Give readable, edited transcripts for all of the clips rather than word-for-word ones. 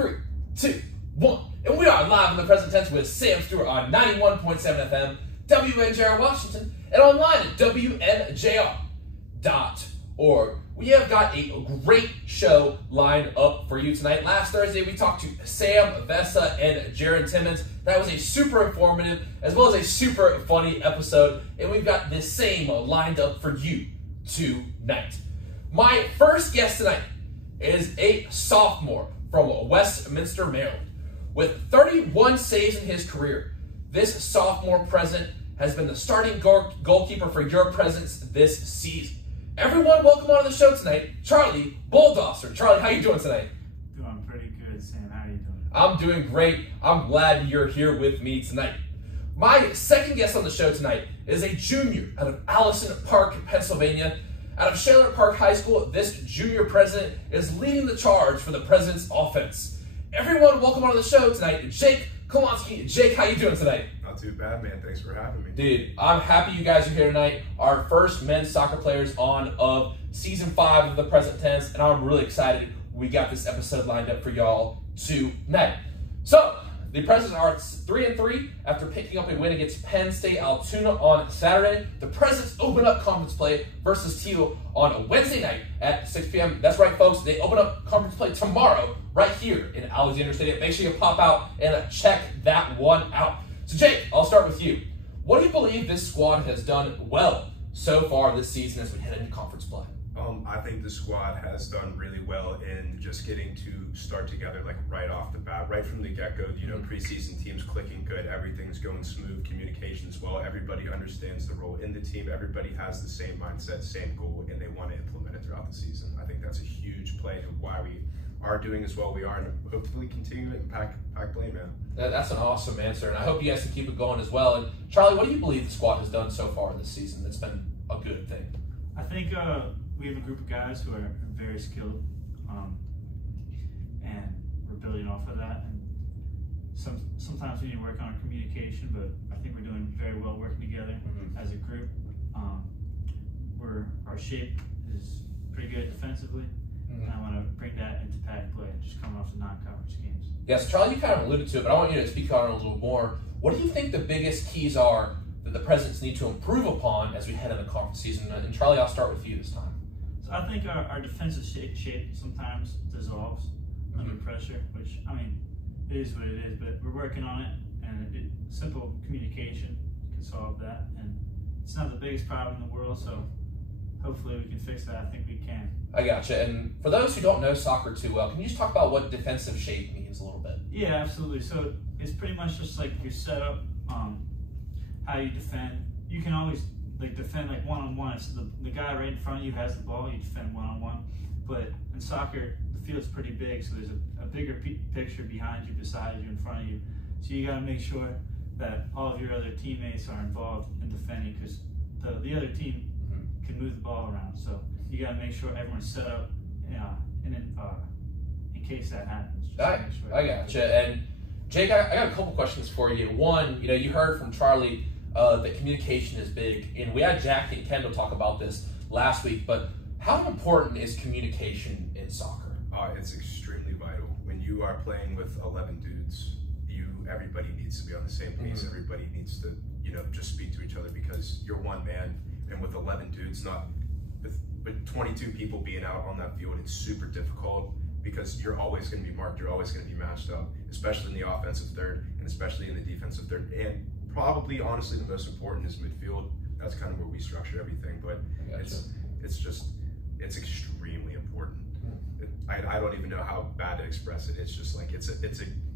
3, 2, 1. And we are live in the present tense with Sam Stewart on 91.7 FM, WNJR Washington, and online at WNJR.org. We have got a great show lined up for you tonight. Last Thursday, we talked to Sam Vessa and Jared Timmons. That was a super informative as well as a super funny episode, and we've got the same lined up for you tonight. My first guest tonight is a sophomore from Westminster, Maryland. With 31 saves in his career, this sophomore present has been the starting goalkeeper for your Presence this season. Everyone, welcome on to the show tonight, Charlie Boldosser. Charlie, how you doing tonight? Doing pretty good, Sam. How are you doing? I'm doing great. I'm glad you're here with me tonight. My second guest on the show tonight is a junior out of Allison Park, Pennsylvania. Out of Shaler Park High School, this junior president is leading the charge for the President's offense. Everyone, welcome on to the show tonight, Jake Klonowski. Jake, how you doing tonight? Not too bad, man. Thanks for having me. Dude, I'm happy you guys are here tonight. Our first men's soccer players on of season 5 of the Present Tense, and I'm really excited we got this episode lined up for y'all tonight. So, the Presidents are 3-3 after picking up a win against Penn State Altoona on Saturday. The Presidents open up conference play versus Teal on a Wednesday night at 6 p.m. That's right, folks. They open up conference play tomorrow right here in Alexander Stadium. Make sure you pop out and check that one out. So, Jake, I'll start with you. What do you believe this squad has done well so far this season as we head into conference play? I think the squad has done really well in just getting to start together like right off the bat, right from the get-go. You know, preseason teams clicking good, everything's going smooth, communications well, everybody understands the role in the team, everybody has the same mindset, same goal, and they want to implement it throughout the season. I think that's a huge play of why we are doing as well we are, and hopefully continue it and pack blame, man. That's an awesome answer, and I hope you guys can keep it going as well. And Charlie, what do you believe the squad has done so far this season that's been a good thing? I think we have a group of guys who are very skilled, and we're building off of that. And sometimes we need to work on our communication, but I think we're doing very well working together as a group. Our shape is pretty good defensively, and I want to bring that into pack play, just coming off the non-conference games. Yes, Charlie, you kind of alluded to it, but I want you to speak on it a little more. What do you think the biggest keys are that the Presidents need to improve upon as we head into conference season? And Charlie, I'll start with you this time. So I think our defensive shape sometimes dissolves under pressure, which, I mean, it is what it is, but we're working on it, and simple communication can solve that. And it's not the biggest problem in the world, so hopefully we can fix that. I think we can. I gotcha. And for those who don't know soccer too well, can you just talk about what defensive shape means a little bit? Yeah, absolutely. So it's pretty much just like your setup, how you defend. You can always defend like one-on-one. It's the guy right in front of you has the ball, you defend one-on-one. But in soccer, the field's pretty big, so there's a bigger picture behind you, beside you, in front of you. So you got to make sure that all of your other teammates are involved in defending, because the other team can move the ball around. So you got to make sure everyone's set up in case that happens. I gotcha. And Jake, I got a couple questions for you. One, you heard from Charlie that communication is big, and we had Jack and Kendall talk about this last week, but how important is communication in soccer? It's extremely vital. When you are playing with 11 dudes, everybody needs to be on the same page. Everybody needs to, just speak to each other, because you're one man, and with 11 dudes, with 22 people being out on that field, it's super difficult, because you're always going to be marked, you're always going to be matched up, especially in the offensive third, and especially in the defensive third, and probably, honestly, the most important is midfield. That's kind of where we structure everything, but it's extremely important. I don't even know how bad to express it. It's just like, it's a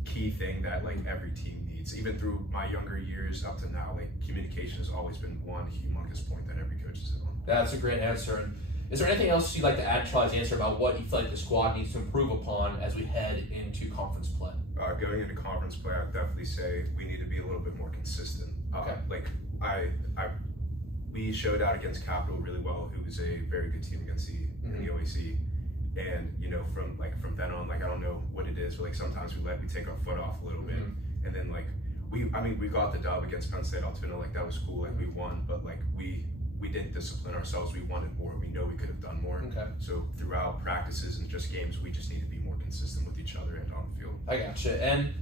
key thing that every team needs. Even through my younger years up to now, communication has always been one humongous point that every coach is on. That's a great answer. And is there anything else you'd like to add to Charlie's answer about what you feel like the squad needs to improve upon as we head into conference play? Going into conference play, I'd definitely say we need to be a little bit more consistent. Okay. We showed out against Capital really well, who was a very good team against the OAC. And from then on, I don't know what it is, but sometimes we take our foot off a little bit, and then we got the dub against Penn State Altoona, that was cool, we won, but we didn't discipline ourselves. We wanted more. We know we could have done more. Okay. So throughout practices and just games. We just need to be more consistent with each other and on the field. I gotcha. And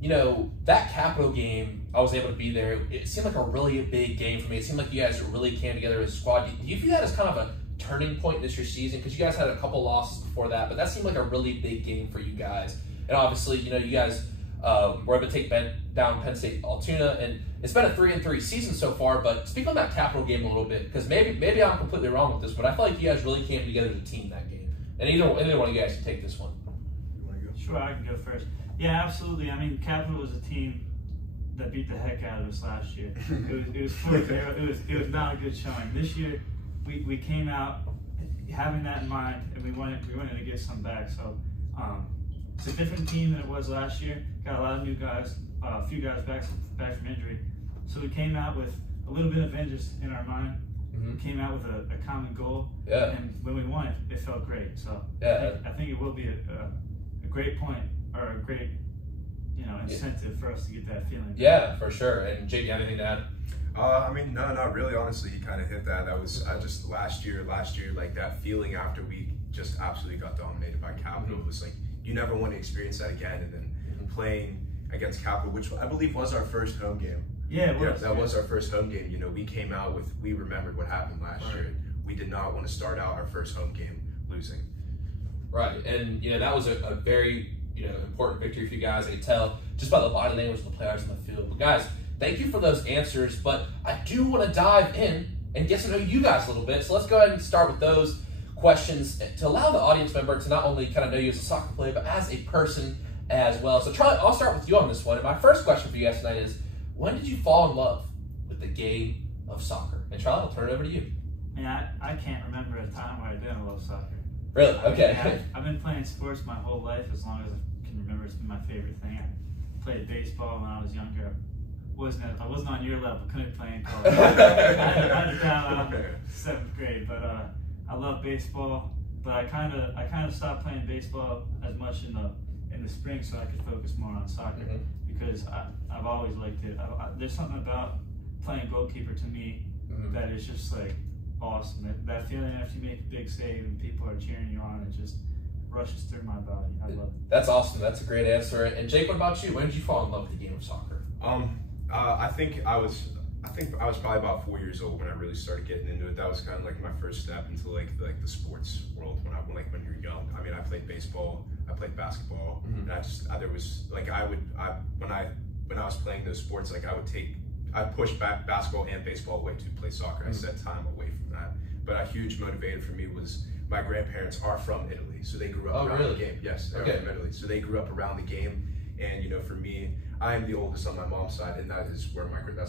you know, that Capital game, I was able to be there. It seemed like a really big game for me. It seemed like you guys really came together as a squad. Do you view that as kind of a turning point this year's season? Because you guys had a couple losses before that, but that seemed like a really big game for you guys. And obviously, you know, you guys were able to take down Penn State Altoona, and it's been a 3-3 season so far. But speak on that Capital game a little bit, because maybe I'm completely wrong with this, but I feel like you guys really came together as a team that game. And either one of you guys can take this one. You want to go? Sure, I can go first. Yeah, absolutely. I mean, Capital was a team that beat the heck out of us last year. It was not a good showing. This year, we came out having that in mind, and we wanted to get some back. So it's a different team than it was last year. Got a lot of new guys, a few guys back from injury. So we came out with a little bit of vengeance in our mind. We came out with a common goal, and when we won it, it felt great. So I think it will be a great point, or a great, you know, incentive for us to get that feeling. Yeah, for sure. And Jake, you have anything to add? I mean, no, not really. Honestly, he kind of hit that. That was just last year, like that feeling after we just absolutely got dominated by Capital. It was like you never want to experience that again. And then playing against Capital, which I believe was our first home game. Yeah, it was. That was our first home game. You know, we came out with, we remembered what happened last year. We did not want to start out our first home game losing. Right, and you know that was a very important victory for you guys. I could tell just by the body language of the players in the field. But guys, thank you for those answers. But I do want to dive in and get to know you guys a little bit. So let's go ahead and start with those questions to allow the audience member to not only kind of know you as a soccer player, but as a person as well. So Charlie, I'll start with you on this one. And my first question for you guys tonight is, when did you fall in love with the game of soccer? And Charlie, I'll turn it over to you. Man, I can't remember a time where I didn't love soccer. Really? Okay. I mean, I've been playing sports my whole life, as long as I can remember. It's been my favorite thing. I played baseball when I was younger. I wasn't on your level. Couldn't play in college. I had it down 7th grade, but I love baseball. But I kind of stopped playing baseball as much in the spring, so I could focus more on soccer, because I've always liked it. There's something about playing goalkeeper to me that is just like awesome. That feeling after you make a big save and people are cheering you on, it just rushes through my body. I love it. That's awesome. That's a great answer. And Jake, what about you? When did you fall in love with the game of soccer? I think I was probably about 4 years old when I really started getting into it. That was kind of like my first step into like the sports world when you're young. I mean, I played baseball, I played basketball, and there was like when I was playing those sports, like I pushed back basketball and baseball away to play soccer. I set time away from that. But a huge motivator for me was my grandparents are from Italy, so they grew up around the game. Yes, they're from Italy, so they grew up around the game. And for me, I am the oldest on my mom's side, and that's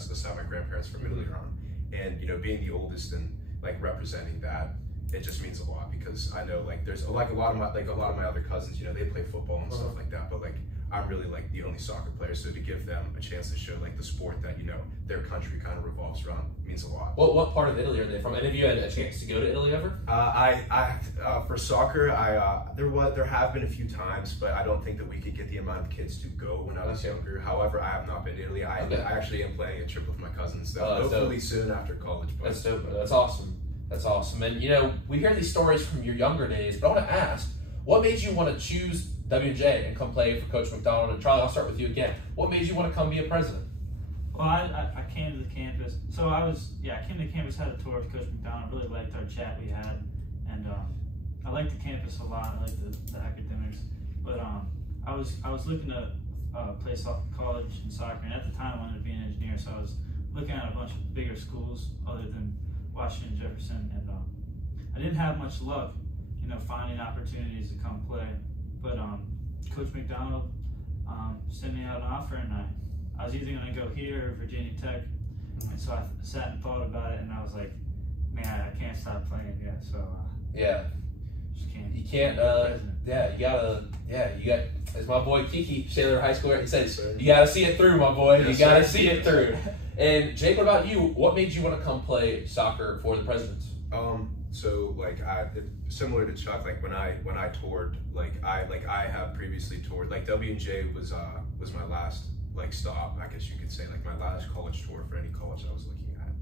the side my grandparents from Italy are on. And being the oldest and like representing that, it just means a lot, because I know there's a lot of my other cousins, they play football and stuff like that, but I'm really the only soccer player, so to give them a chance to show the sport that their country kind of revolves around means a lot. What part of Italy are they from? And have you had a chance to go to Italy ever? For soccer, there have been a few times, but I don't think that we could get the amount of kids to go when I was younger. However, I have not been to Italy. I actually am planning a trip with my cousins, hopefully soon after college. But that's dope. That's awesome. That's awesome. And we hear these stories from your younger days, but I want to ask, what made you want to choose WJ and come play for Coach McDonald? And Charlie, I'll start with you again. What made you want to come be a president? Well, I came to the campus. So I came to the campus, had a tour with Coach McDonald. Really liked our chat we had, and I liked the campus a lot. I liked the academics, but I was looking to play college and soccer, and at the time I wanted to be an engineer. So I was looking at a bunch of bigger schools other than Washington, Jefferson, and I didn't have much luck, finding opportunities to come play. But Coach McDonald sent me out an offer, and I was either going to go here or Virginia Tech. And so I sat and thought about it, and I was like, man, I can't stop playing yet. So just can't. You can't. You got. As my boy Kiki, Shaler High School, he says, you got to see it through, my boy. Yes, you got to see it through. And Jake, what about you? What made you want to come play soccer for the Presidents? So similar to Chuck, when I toured, I have previously toured. W&J was my last stop, I guess you could say, my last college tour for any college I was looking at.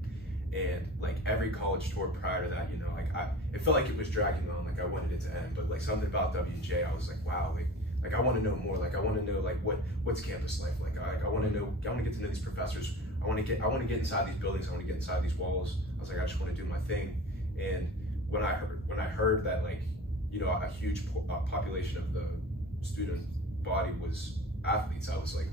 And like every college tour prior to that, you know, like it felt like it was dragging on, like I wanted it to end. But like something about WJ, I was like, wow, like I want to know more. Like I want to know like what's campus life like. I want to know. I want to get to know these professors. I want to get inside these buildings. I want to get inside these walls. I was like, I just want to do my thing. And when I heard that, like, you know, a huge population of the student body was athletes, I was like,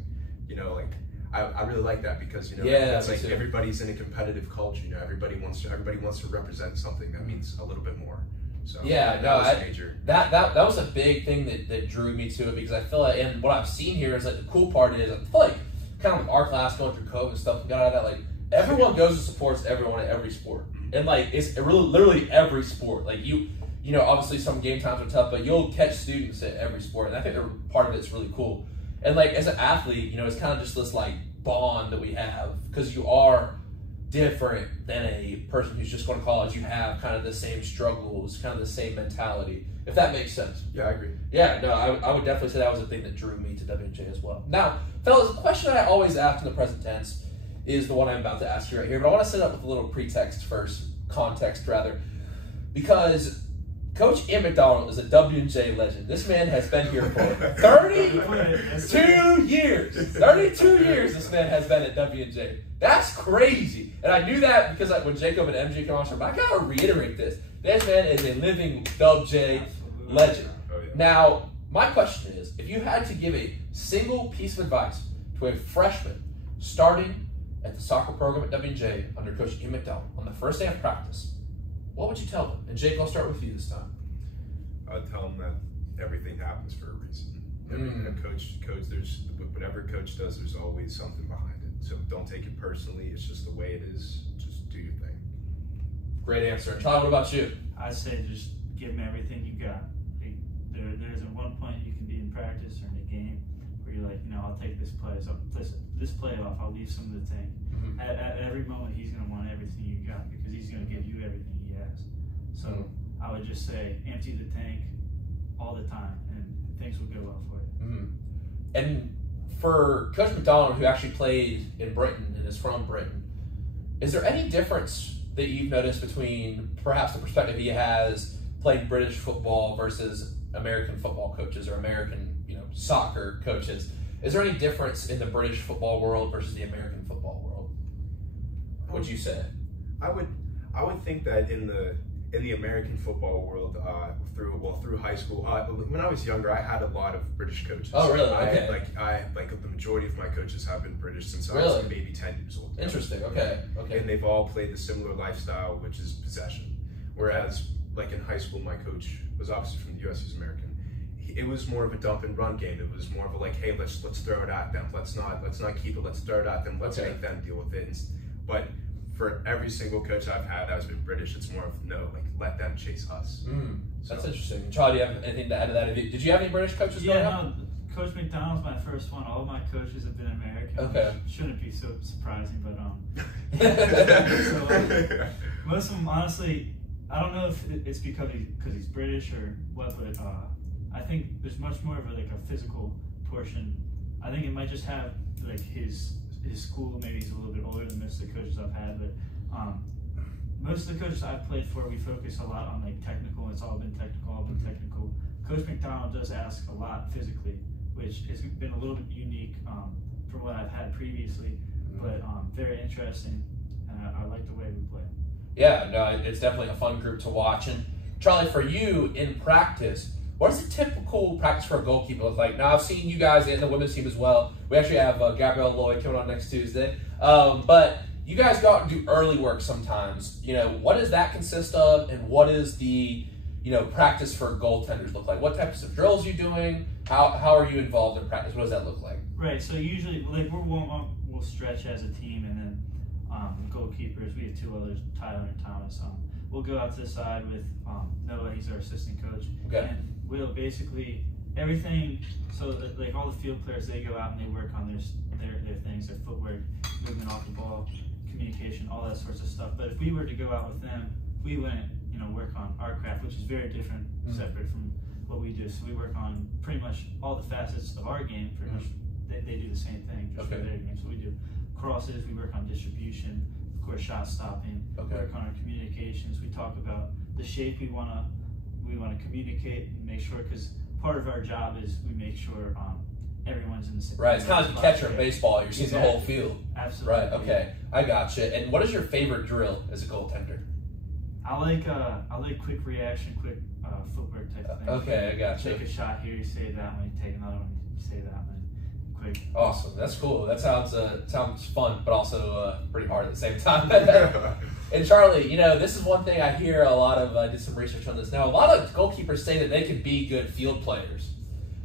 you know, like I really like that, because, you know, it's like everybody's in a competitive culture. You know, everybody wants to represent something that means a little bit more. So that was major. That was a big thing that drew me to it, because I feel like, and what I've seen here is, like, the cool part is, I feel like kind of our class going through COVID and stuff, we got out of that, like, everyone goes and supports everyone at every sport. And like, it's really literally every sport. Like you know, obviously some game times are tough, but you'll catch students at every sport. And I think part of it's really cool. And like, as an athlete, you know, it's kind of just this like bond that we have, because you are different than a person who's just going to college. You have kind of the same struggles, kind of the same mentality, if that makes sense. Yeah, I agree. Yeah, no, I would definitely say that was the thing that drew me to WJ as well. Now, fellas, the question I always ask in the present tense is the one I'm about to ask you right here, but I want to set up with a little context rather, because Coach Ian McDonald is a WJ legend. This man has been here for 32 years. 32 years this man has been at WJ. That's crazy. And I knew that because when Jacob and MJ come on, but I gotta reiterate this. This man is a living WJ legend. Oh, yeah. Now, my question is, if you had to give a single piece of advice to a freshman starting at the soccer program at WJ under Coach Ian McDonald on the first day of practice, what would you tell them? And Jake, I'll start with you this time. I'd tell them that everything happens for a reason. There's whatever coach does, there's always something behind it. So don't take it personally. It's just the way it is. Just do your thing. Great answer. Tyler, what about you? I say just give them everything you got. There isn't one point you can be in practice or in a game where you're like, you know, I'll take this play. So this play off, I'll leave some of the tank. Mm-hmm. At every moment, he's going to want everything you got, because he's going to give you everything he has. So I would just say empty the tank all the time, and things will go well for you. Mm-hmm. And for Coach McDonald, who actually played in Britain and is from Britain, is there any difference that you've noticed between perhaps the perspective he has playing British football versus American football coaches or American, you know, soccer coaches? Is there any difference in the British football world versus the American football world? What'd you say? I would think that in the American football world, through high school, when I was younger, I had a lot of British coaches. Oh, really? Okay. I the majority of my coaches have been British since I was maybe 10 years old. Interesting. Okay. And they've all played the similar lifestyle, which is possession. Whereas, like in high school, my coach was obviously from the U.S. He's American. It was more of a dump and run game. It was more of a like, hey, let's throw it at them. Let's not keep it. Let's throw it at them. Let's make them deal with it. But for every single coach I've had that's been British, it's more of let them chase us. That's interesting. Charlie, do you have anything to add to that? Did you have any British coaches growing up? No, Coach McDonald's my first one. All my coaches have been American. Okay. Shouldn't be so surprising, but most of them, honestly, I don't know if it's because he's British or what, but I think there's much more of a physical portion. I think it might just have like his school. Maybe he's a little bit older than most of the coaches I've had, but most of the coaches I've played for, we focus a lot on technical. It's all been technical, Coach McDonald does ask a lot physically, which has been a little bit unique from what I've had previously, but very interesting, and I like the way we play. Yeah, no, it's definitely a fun group to watch. And Charlie, for you in practice, what does a typical practice for a goalkeeper look like? Now, I've seen you guys in the women's team as well. We actually have Gabrielle Lloyd coming on next Tuesday. But you guys go out and do early work sometimes. You know, what does that consist of, and what is the, practice for goaltenders look like? What types of drills are you doing? How are you involved in practice? What does that look like? Right, so usually, we'll stretch as a team, and then goalkeepers, we have two others, Tyler and Thomas. We'll go out to the side with Noah, he's our assistant coach. Okay. And we'll basically, everything, so that, all the field players, they go out and they work on their things, their footwork, movement off the ball, communication, all that sorts of stuff. But if we were to go out with them, we wouldn't, work on our craft, which is very different, separate from what we do. So we work on pretty much all the facets of our game, pretty much they do the same thing, just for their game. So we do crosses, we work on distribution, course, shot stopping. Okay. Work on our communications. We talk about the shape we want to communicate and make sure, because part of our job is we make sure everyone's in the same. Right, it's kind of like a catcher in baseball. You're seeing the whole field. Absolutely. Right. Okay, I gotcha. And what is your favorite drill as a goaltender? I like quick reaction, quick footwork type of thing. Okay, I gotcha. Take a shot here, you say that one. You take another one, you say that one. Quick. Awesome. That's cool. That sounds fun, but also pretty hard at the same time. And Charlie, you know, this is one thing I hear a lot of. I did some research on this. Now, a lot of goalkeepers say that they can be good field players.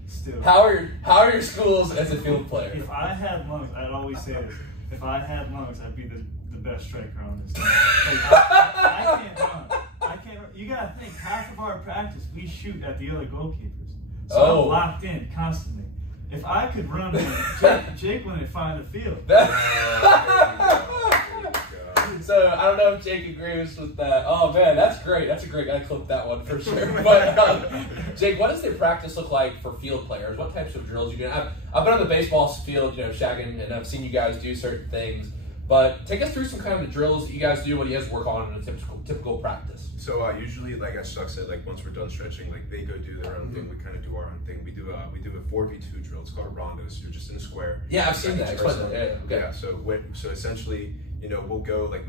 Still. How are your schools as a field player? If I had lungs, I'd always say this. If I had lungs, I'd be the best striker on this team. Like, I can't run. I can't run. You gotta think, half of our practice we shoot at the other goalkeepers. So I'm locked in constantly. If I could run, Jake wouldn't find the field. So I don't know if Jake agrees with that. Oh man, that's great. That's a great. I clipped that one for sure. But Jake, what does the practice look like for field players? What types of drills you do? I've been on the baseball field, you know, shagging, and I've seen you guys do certain things. But take us through some kind of the drills that you guys do. What do you guys work on in a typical practice? So usually, like as Chuck said, like once we're done stretching, like they go do their own thing. We kind of do our own thing. We do a 4v2 drill. It's called a rondo. So you're just in a square. Yeah, I've seen that. Explain that. Yeah. Okay. Yeah. So essentially, you know, we'll go like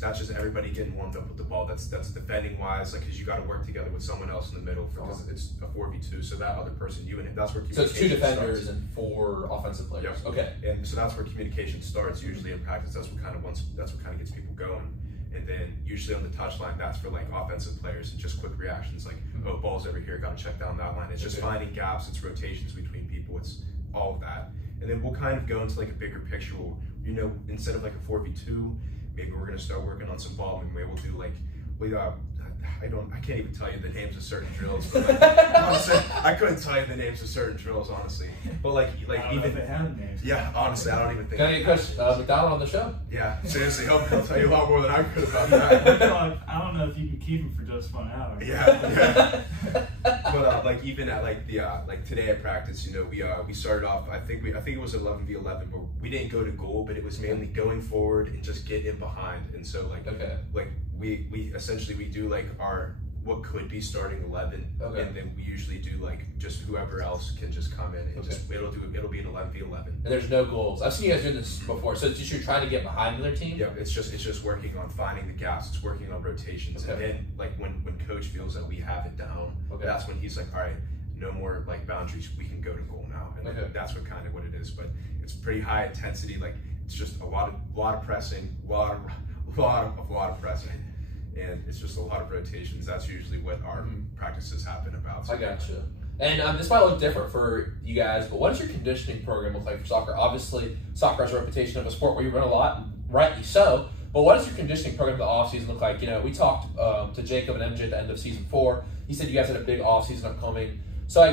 that's just everybody getting warmed up with the ball. That's defending wise, like because you got to work together with someone else in the middle because it's a 4v2. So that other person, you and him, that's where communication So it's 2 defenders starts. and 4 offensive players. Yep. Okay. And so that's where communication starts. Usually in practice, that's what kind of gets people going. And then usually on the touchline, that's for like offensive players and just quick reactions, like oh, ball's over here, got to check down that line. It's just finding gaps. It's rotations between people. It's all of that. And then we'll kind of go into like a bigger picture. Where, you know, instead of like a 4v2, maybe we're gonna start working on some ball movement. We'll do like I can't even tell you the names of certain drills. But like, honestly, I couldn't tell you the names of certain drills, honestly. But like I don't know if they have names. Yeah, honestly, I don't even think. Can I get Coach McDonald on the show? Yeah, seriously, he'll tell you a lot more than I could about that. I don't know if you can keep him for just 1 hour. Yeah. But like even at like the like today at practice, you know, we started off. I think it was 11v11, but we didn't go to goal, but it was mainly going forward and just get in behind. And so like we essentially we do like our what could be starting 11, and then we usually do like just whoever else can just come in and just it'll be an 11v11. And there's no goals. I've seen you guys doing this before. So it's just you're trying to get behind the other team. Yeah, it's just working on finding the gaps. It's working on rotations, and then like when coach feels that we have it down, that's when he's like, all right, no more like boundaries. We can go to goal now, and that's what kind of what it is. But it's pretty high intensity. Like it's just a lot of pressing, a lot of pressing. And it's just a lot of rotations. That's usually what our practices happen about. So I gotcha. And this might look different for you guys, but what does your conditioning program look like for soccer? Obviously, soccer has a reputation of a sport where you run a lot, rightly so. But what does your conditioning program the offseason look like? You know, we talked to Jacob and MJ at the end of season 4. He said you guys had a big offseason upcoming. So,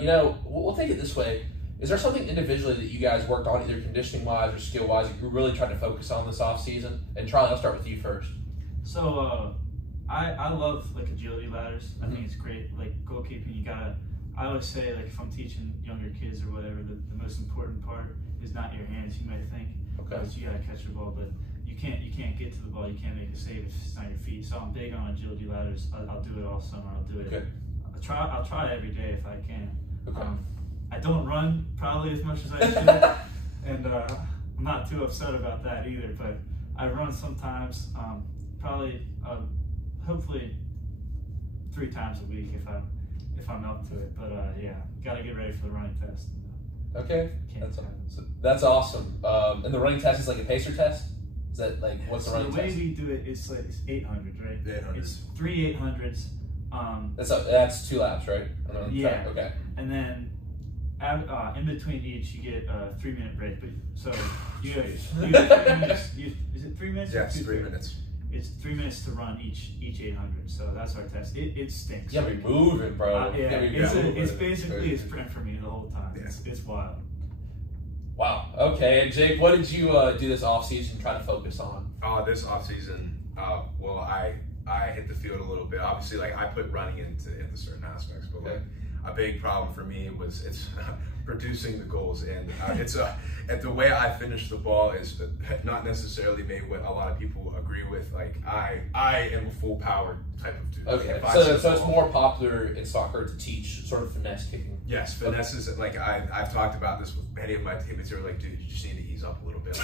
you know, we'll take it this way. Is there something individually that you guys worked on, either conditioning-wise or skill-wise, that you really tried to focus on this offseason? And Charlie, I'll start with you first. So I love like agility ladders. I think it's great. Like goalkeeping, I always say, like if I'm teaching younger kids or whatever, the most important part is not your hands. You might think, because you gotta catch the ball, but you can't get to the ball. You can't make a save if it's not your feet. So I'm big on agility ladders. I'll do it all summer. I'll do it. I'll try every day if I can. I don't run probably as much as I should, and I'm not too upset about that either. But I run sometimes. Probably, hopefully, 3 times a week if I'm up to it. But yeah, gotta get ready for the running test. Okay, that's awesome. And the running test is like a pacer test. Is that like what's the running test? The way we do it, it's 800, right? 800. It's 3 800s. That's 2 laps, right? Yeah. Okay. And then in between each, you get a 3-minute break. But so you have 3 minutes. Is it 3 minutes? Yeah, it's 3 minutes. It's 3 minutes to run each 800. So that's our test. It stinks. Yeah, be moving, bro. It's basically a sprint for me the whole time. Yeah. It's wild. Wow. Okay, and Jake, what did you do this off season? Try to focus on? This off season, well, I hit the field a little bit. Obviously, like I put running into certain aspects, but like a big problem for me was producing the goals, and and the way I finish the ball is not necessarily maybe what a lot of people agree with. Like I am a full power type of dude. Okay, like so it's more popular in soccer to teach sort of finesse kicking. Yes, finesse is like I've talked about this with many of my teammates who are like, dude, you just need to ease up a little bit.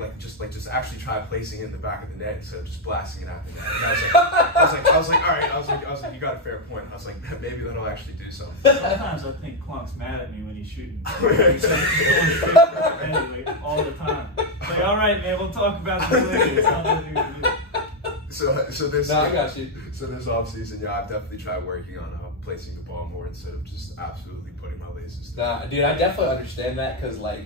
Like just actually try placing it in the back of the net instead of just blasting it out the net. And I was like, all right, I was like, you got a fair point. I was like, maybe that'll actually do something. Sometimes I think Klonk's mad at me when he's shooting. He's like, anyway, all the time. Like, all right, man, we'll talk about this later. It's not nothing to do. So this. No, I got you. So this off season, yeah, I've definitely tried working on placing the ball more instead of just absolutely putting my laces down. Nah, dude, I definitely understand that because like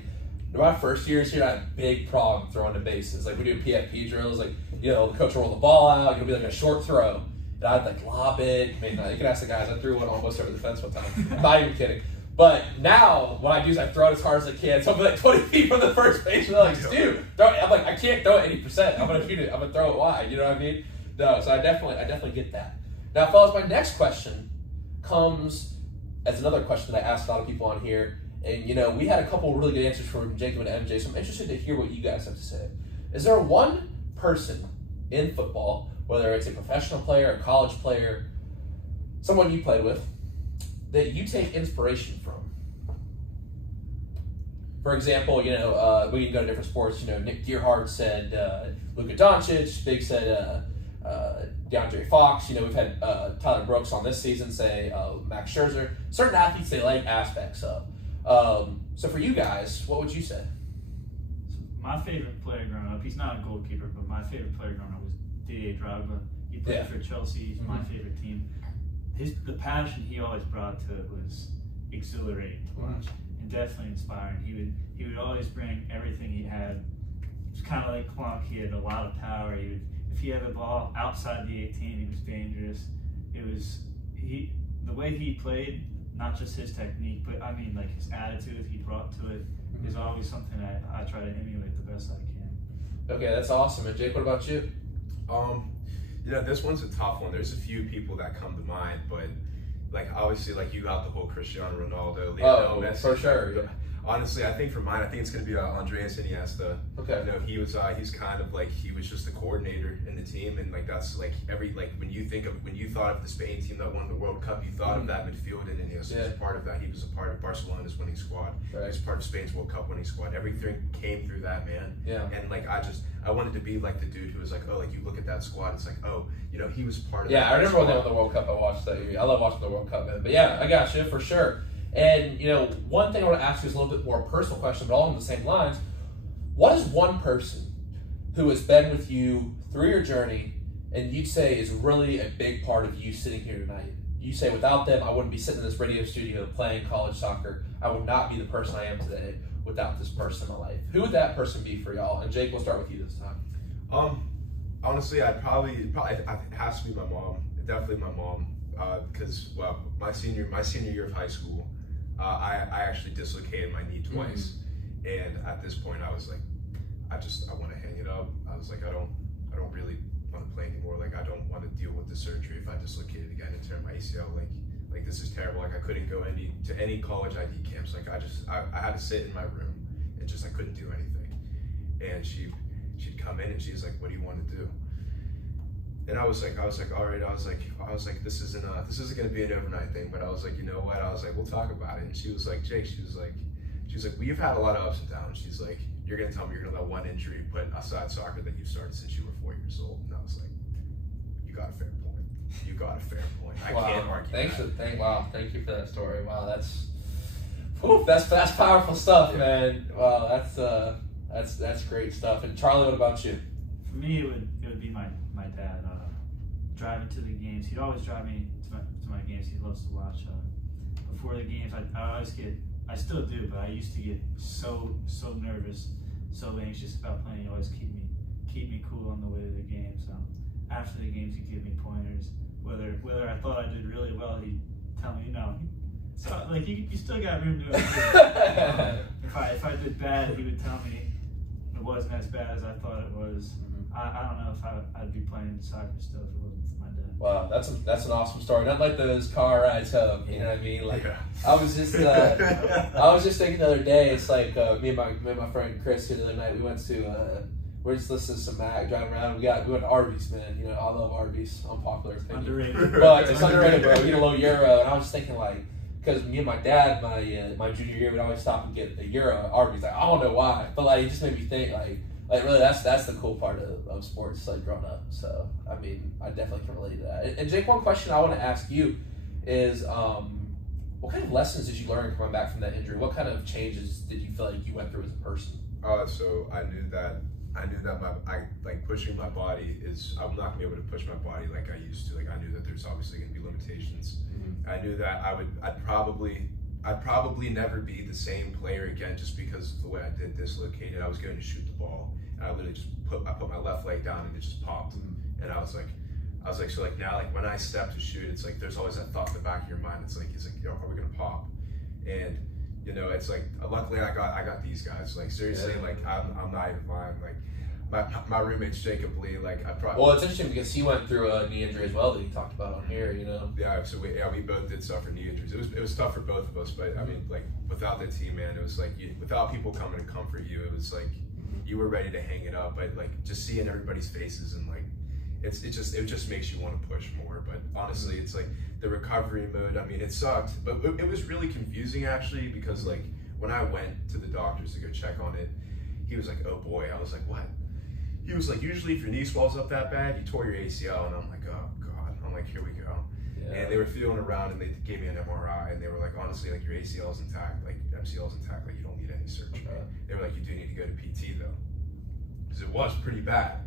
my first years here, I had a big problem throwing the bases. Like we do PFP drills, like the coach will roll the ball out, it'll be like a short throw, and I'd like lob it. I mean, you can ask the guys. I threw one almost over the fence one time. I'm not even kidding. But now what I do is I throw it as hard as I can. So I'm like 20 feet from the first base, and they're like, dude, throw it. I'm like, I can't throw it 80%. I'm gonna shoot it. I'm gonna throw it wide. You know what I mean? No, so I definitely get that. Now, fellas, my next question comes as another question that I asked a lot of people on here, and we had a couple really good answers from Jacob and MJ, so I'm interested to hear what you guys have to say. Is there one person in football, whether it's a professional player, a college player, someone you played with, that you take inspiration from? For example, we can go to different sports. Nick Dearhart said Luka Doncic. Big said DeAndre Fox. We've had Tyler Brooks on this season say Max Scherzer. Certain athletes they like aspects of. So for you guys, what would you say? My favorite player growing up, he's not a goalkeeper, but my favorite player growing up was Didier Drogba. He played for Chelsea. He's my favorite team. The passion he always brought to it was exhilarating to watch and definitely inspiring. He would always bring everything he had. It was kind of like Klonk. He had a lot of power. If he had the ball outside the 18, he was dangerous. The way he played, not just his technique, but I mean like his attitude he brought to it is always something I try to emulate the best I can. Okay, that's awesome. And Jake, what about you? This one's a tough one. There's a few people that come to mind, but like obviously like you got the whole Cristiano Ronaldo, Lionel Messi. For sure. Yeah. Honestly, I think for mine, I think it's going to be Andreas Iniesta. Okay. He's kind of like he was just the coordinator in the team, and like that's like when you thought of the Spain team that won the World Cup, you thought of that midfield, and Iniesta was part of that. He was a part of Barcelona's winning squad. Right. He was part of Spain's World Cup winning squad. Everything came through that man. Yeah. And like I wanted to be like the dude who was like, oh, like you look at that squad, it's like, oh, he was part of. Yeah, I remember when they won the World Cup. I watched that. I love watching the World Cup, man. But yeah, I got you for sure. And, one thing I want to ask you is a little bit more personal question, but all on the same lines. What is one person who has been with you through your journey and you'd say is really a big part of you sitting here tonight? You say, without them, I wouldn't be sitting in this radio studio playing college soccer. I would not be the person I am today without this person in my life. Who would that person be for y'all? And Jake, we'll start with you this time. Honestly, it has to be my mom. Definitely my mom. Because my senior year of high school, I actually dislocated my knee twice, and at this point I was like, I want to hang it up. I was like, I don't really want to play anymore. Like I don't want to deal with the surgery if I dislocate it again and tear my ACL. Like this is terrible. Like I couldn't go to any college ID camps. Like I had to sit in my room and I couldn't do anything. And she'd come in and she's like, what do you want to do? And I was like, all right. I was like, this isn't gonna be an overnight thing. But I was like, you know what? I was like, we'll talk about it. And she was like, Jake, she was like, we've had a lot of ups and downs. She's like, you're gonna tell me you're gonna let one injury put aside soccer that you started since you were 4 years old. And I was like, you got a fair point. You got a fair point. I can't argue. Thank you for that story. Wow, that's powerful stuff, man. Wow, that's great stuff. And Charlie, what about you? For me, it would be my dad. Driving to the games, he'd always drive me to my games. He loves to watch. Before the games, I still do, but I used to get so nervous, so anxious about playing. He always keep me cool on the way to the games. After the games, he'd give me pointers. Whether I thought I did really well, he'd tell me, so like you still got room to improve. If I did bad, he would tell me it wasn't as bad as I thought it was. I don't know if I'd be playing soccer still if it wasn't for my dad. Wow, that's an awesome story. Not like those car rides home, you know what I mean? Like, I was just thinking the other day. It's like me and my friend Chris here the other night. We went to we're just listening to some Mac, driving around. We went to Arby's, man. You know, I love Arby's. Unpopular opinion. Underrated. But it's underrated, bro. We get a little Euro, and I was just thinking like, because me and my dad, my junior year, would always stop and get a Euro at Arby's. Like, I don't know why, but like it just made me think like really that's the cool part of sports, like growing up. So I mean, I definitely can relate to that. And Jake, one question I want to ask you is, what kind of lessons did you learn coming back from that injury? What kind of changes did you feel like you went through as a person? So I knew that pushing my body I'm not gonna be able to push my body like I used to. Like I knew that there's obviously gonna be limitations. Mm-hmm. I knew that I'd probably never be the same player again just because of the way I did dislocated. I was going to shoot the ball, and I literally just put my left leg down and it just popped. Mm-hmm. And I was like, so like now, like when I step to shoot, it's like there's always that thought in the back of your mind. It's like, yo, are we gonna pop? And you know, it's like luckily I got these guys. Like seriously, yeah. Like I'm not even lying. Like my roommate's Jacob Lee. Like I probably. Well, it's interesting because he went through a knee injury as well that he talked about on here. You know. Yeah. So we both did suffer knee injuries. It was tough for both of us. But I mean, like without the team, man, it was like without people coming to comfort you, it was like you were ready to hang it up. But like just seeing everybody's faces and like. It just makes you want to push more. But honestly, it's like the recovery mode. I mean, it sucked, but it was really confusing actually because like when I went to the doctors to go check on it, he was like, "Oh boy," I was like, "What?" He was like, "Usually if your knee swells up that bad, you tore your ACL," and I'm like, "Oh God," I'm like, "Here we go." Yeah. And they were feeling around and they gave me an MRI and they were like, "Honestly, like your ACL is intact, like MCL is intact, like you don't need any surgery." Okay. They were like, "You do need to go to PT though," because it was pretty bad.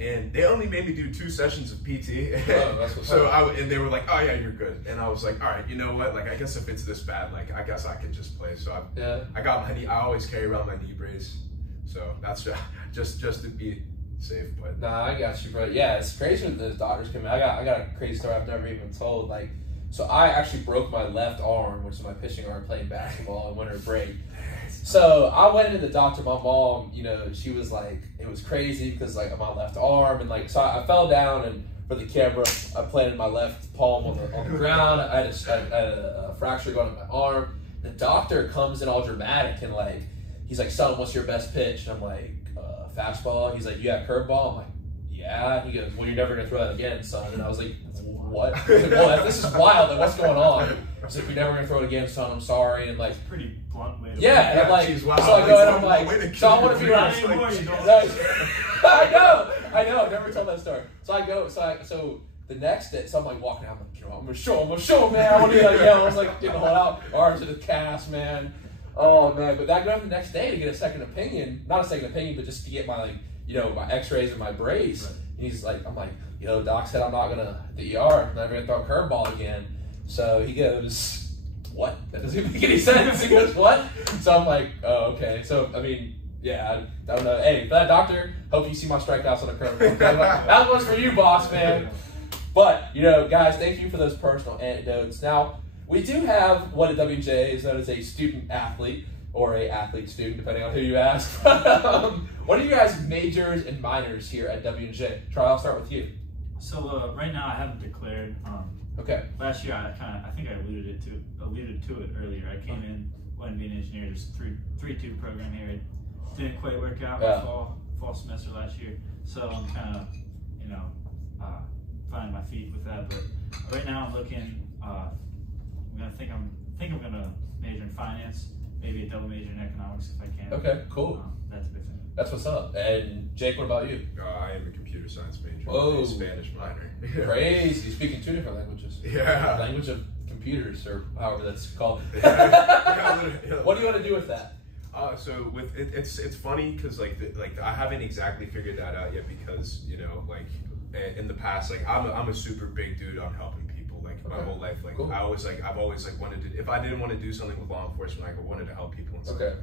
And they only made me do 2 sessions of PT. Oh, that's what's so and they were like, "Oh yeah, you're good." And I was like, "All right, you know what? Like, I guess if it's this bad, like, I guess I can just play." So I got my knee. I always carry around my knee brace. So that's just to be safe. But nah, I got you, bro. Yeah, it's crazy when the doctors come in. I got a crazy story I've never even told. Like, so I actually broke my left arm, which is my pitching arm, playing basketball on winter break. So I went into the doctor. My mom, you know, she was like, it was crazy because like my left arm and like so I fell down and for the camera I planted my left palm on the ground. I had a fracture going in my arm. The doctor comes in all dramatic and like he's like, "Son, what's your best pitch?" And I'm like, "Fastball." He's like, "You got curveball?" I'm like, "Yeah." He goes, "Well, you're never gonna throw that again, son." And I was like, "What?" He's like, "Well, this is wild. Like, what's going on?" He's like, "You're never gonna throw it again, son. I'm sorry." And like, it's pretty blunt way to yeah, and I'm like, geez, wow. so I go and I'm like, so I want to be around. I know, I've never told that story. So I go, so the next day, so I'm like walking out, I'm like, you know, I'm gonna show him, man. I want to be like, yeah, I was like, getting the whole out, arms to the cast, man. Oh man, but I go the next day to get a second opinion, not a second opinion, but just to get my like, you know, my X-rays and my brace. Right. And he's like, I'm like, you know, doc said I'm not gonna the ER, I'm never gonna throw a curveball again. So he goes, "What? That doesn't make any sense." He goes, "What?" So I'm like, "Oh, okay." So I mean, yeah, I don't know. Hey, for that doctor, hope you see my strikeouts on the curveball. Okay? That one's for you, boss man. But you know, guys, thank you for those personal anecdotes. Now we do have what at WJ is known as a student athlete or a athlete student, depending on who you ask. What are you guys' majors and minors here at WJ? Troy, I'll start with you. So right now I haven't declared. Okay. Last year I think I alluded to it earlier. I came in, wanted to be an engineer, just 3-2 program here. It didn't quite work out my fall semester last year. So I'm kind of, you know, finding my feet with that. But right now I'm looking. I'm gonna major in finance, maybe a double major in economics if I can. Okay, cool. That's a big thing. That's what's up. And Jake, what about you? I am a computer science major. Oh, a Spanish minor. Crazy. You're speaking 2 different languages. Yeah. Language of computers, or however that's called. Yeah. What do you want to do with that? So with it's funny because like I haven't exactly figured that out yet because you know like in the past like I'm a super big dude on helping people like my whole life like cool. I've always like wanted to, if I didn't want to do something with law enforcement, I wanted to help people in some way.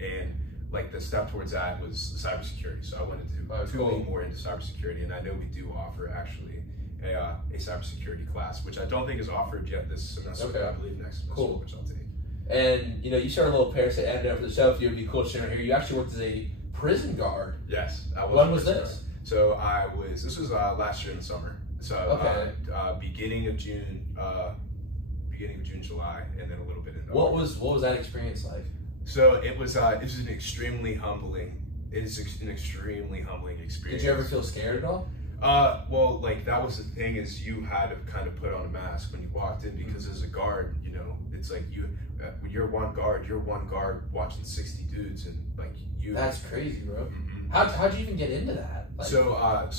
And like the step towards that was cybersecurity, so I wanted to lean more into cybersecurity, and I know we do offer actually a cybersecurity class, which I don't think is offered yet this semester, but I believe next semester, which I'll take. And you know, you shared a little parasite anecdote for the show. If you would be cool sharing here, you actually worked as a prison guard. Yes. When was this? So this was last year in the summer. So beginning of June, July, and then a little bit in August. What was that experience like? So it was an extremely humbling. It is an extremely humbling experience. Did you ever feel scared at all? Well, like that was the thing, is you had to kind of put on a mask when you walked in, because as a guard, you know, it's like when you're one guard watching 60 dudes, and like you. That's crazy, bro. Mm-hmm. How'd you even get into that? Like, so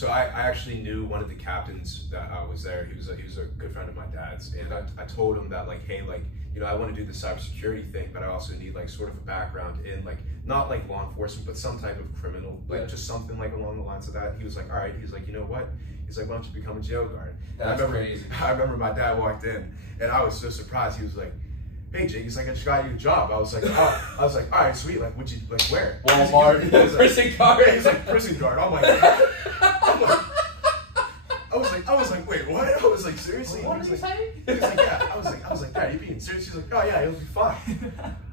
I actually knew one of the captains that was there. He was a good friend of my dad's, and I told him that, like, hey, like, you know, I want to do the cybersecurity thing, but I also need like sort of a background in like, not like law enforcement, but some type of criminal, like just something like along the lines of that. He was like, all right. He's like, you know what? He's like, why don't you become a jail guard? That's crazy. I remember my dad walked in, and I was so surprised. He was like, hey, Jake, he's like, I just got you a job. I was like, oh. I was like, all right, sweet. Like, would you, like, where? Walmart, prison guard. He's like, prison guard. I was like, wait, what? I was like, seriously? What did he say? He was like, yeah. I was like, Dad, you being serious? He's like, oh yeah, he'll be fine.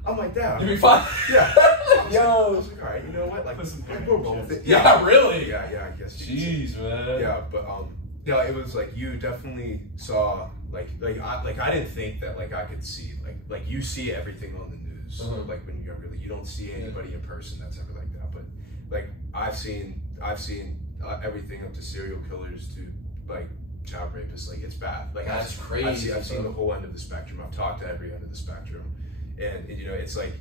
I'm like, Dad. You'll be fine? Yeah. I was like, all right, you know what? Like, we'll roll with it. Yeah, really? Yeah, I guess. Jeez, man. Yeah, but yeah, it was like, you definitely saw I didn't think that like I could see like you see everything on the news. Like when you're younger, like, you don't see anybody in person that's ever like that. But like I've seen everything up to serial killers to like child rapists. Like, it's bad. Like, that's crazy. I've seen the whole end of the spectrum. I've talked to every end of the spectrum, and you know, it's like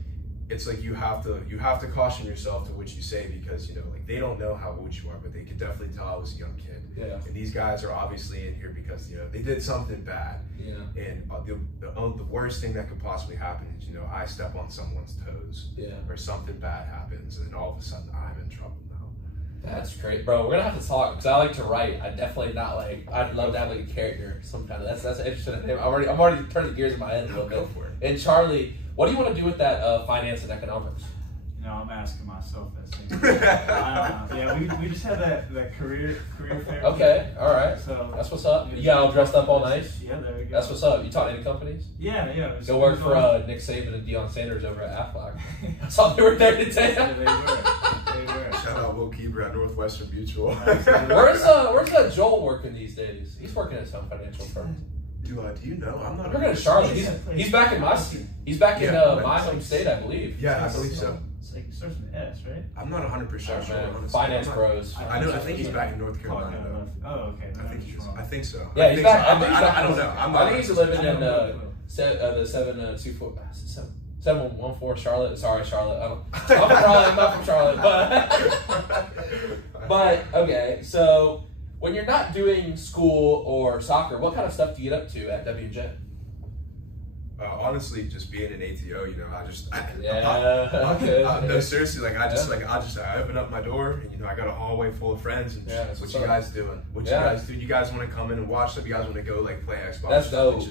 you have to caution yourself to what you say, because you know, like, they don't know how old you are, but they could definitely tell I was a young kid. Yeah. And these guys are obviously in here because, you know, they did something bad. Yeah. And the worst thing that could possibly happen is, you know, I step on someone's toes. Yeah. Or something bad happens, and then all of a sudden I'm in trouble now. That's great, bro. We're gonna have to talk, because I like to write. I'd love to have like a character, some kind of. That's interesting. I'm already turning the gears in my head a little bit. Go for it. And Charlie, what do you want to do with that finance and economics? You know, I'm asking myself that same thing. I don't know. Yeah, we just had that career fair. Okay, all right. So that's what's up. You got all dressed up all nice? Yeah, there we go. That's what's up. You taught any companies? Yeah. Go work for Nick Saban and Deion Sanders over at Aflac. I saw they were there today. Yeah, they were. Shout out Will Keeber at Northwestern Mutual. Where's Joel working these days? He's working at some financial firm. Do you know? I'm not. We're going to Charlotte. He's back in my my home state, I believe. Yeah, I believe so. It's like, it starts with an S, right? I'm not 100% sure. Finance pros. I think he's back in North Carolina. Oh, okay. I think so. Yeah, he's back. I don't know. I think he's living in the 714 Charlotte. Sorry, Charlotte. I'm not from Charlotte, but okay. So when you're not doing school or soccer, what kind of stuff do you get up to at WJ? Honestly, just being an ATO, you know, no, seriously, like, I open up my door, and, you know, I got a hallway full of friends, and what you guys doing? What you guys do? You guys want to come in and watch them? You guys want to go, like, play Xbox? That's dope.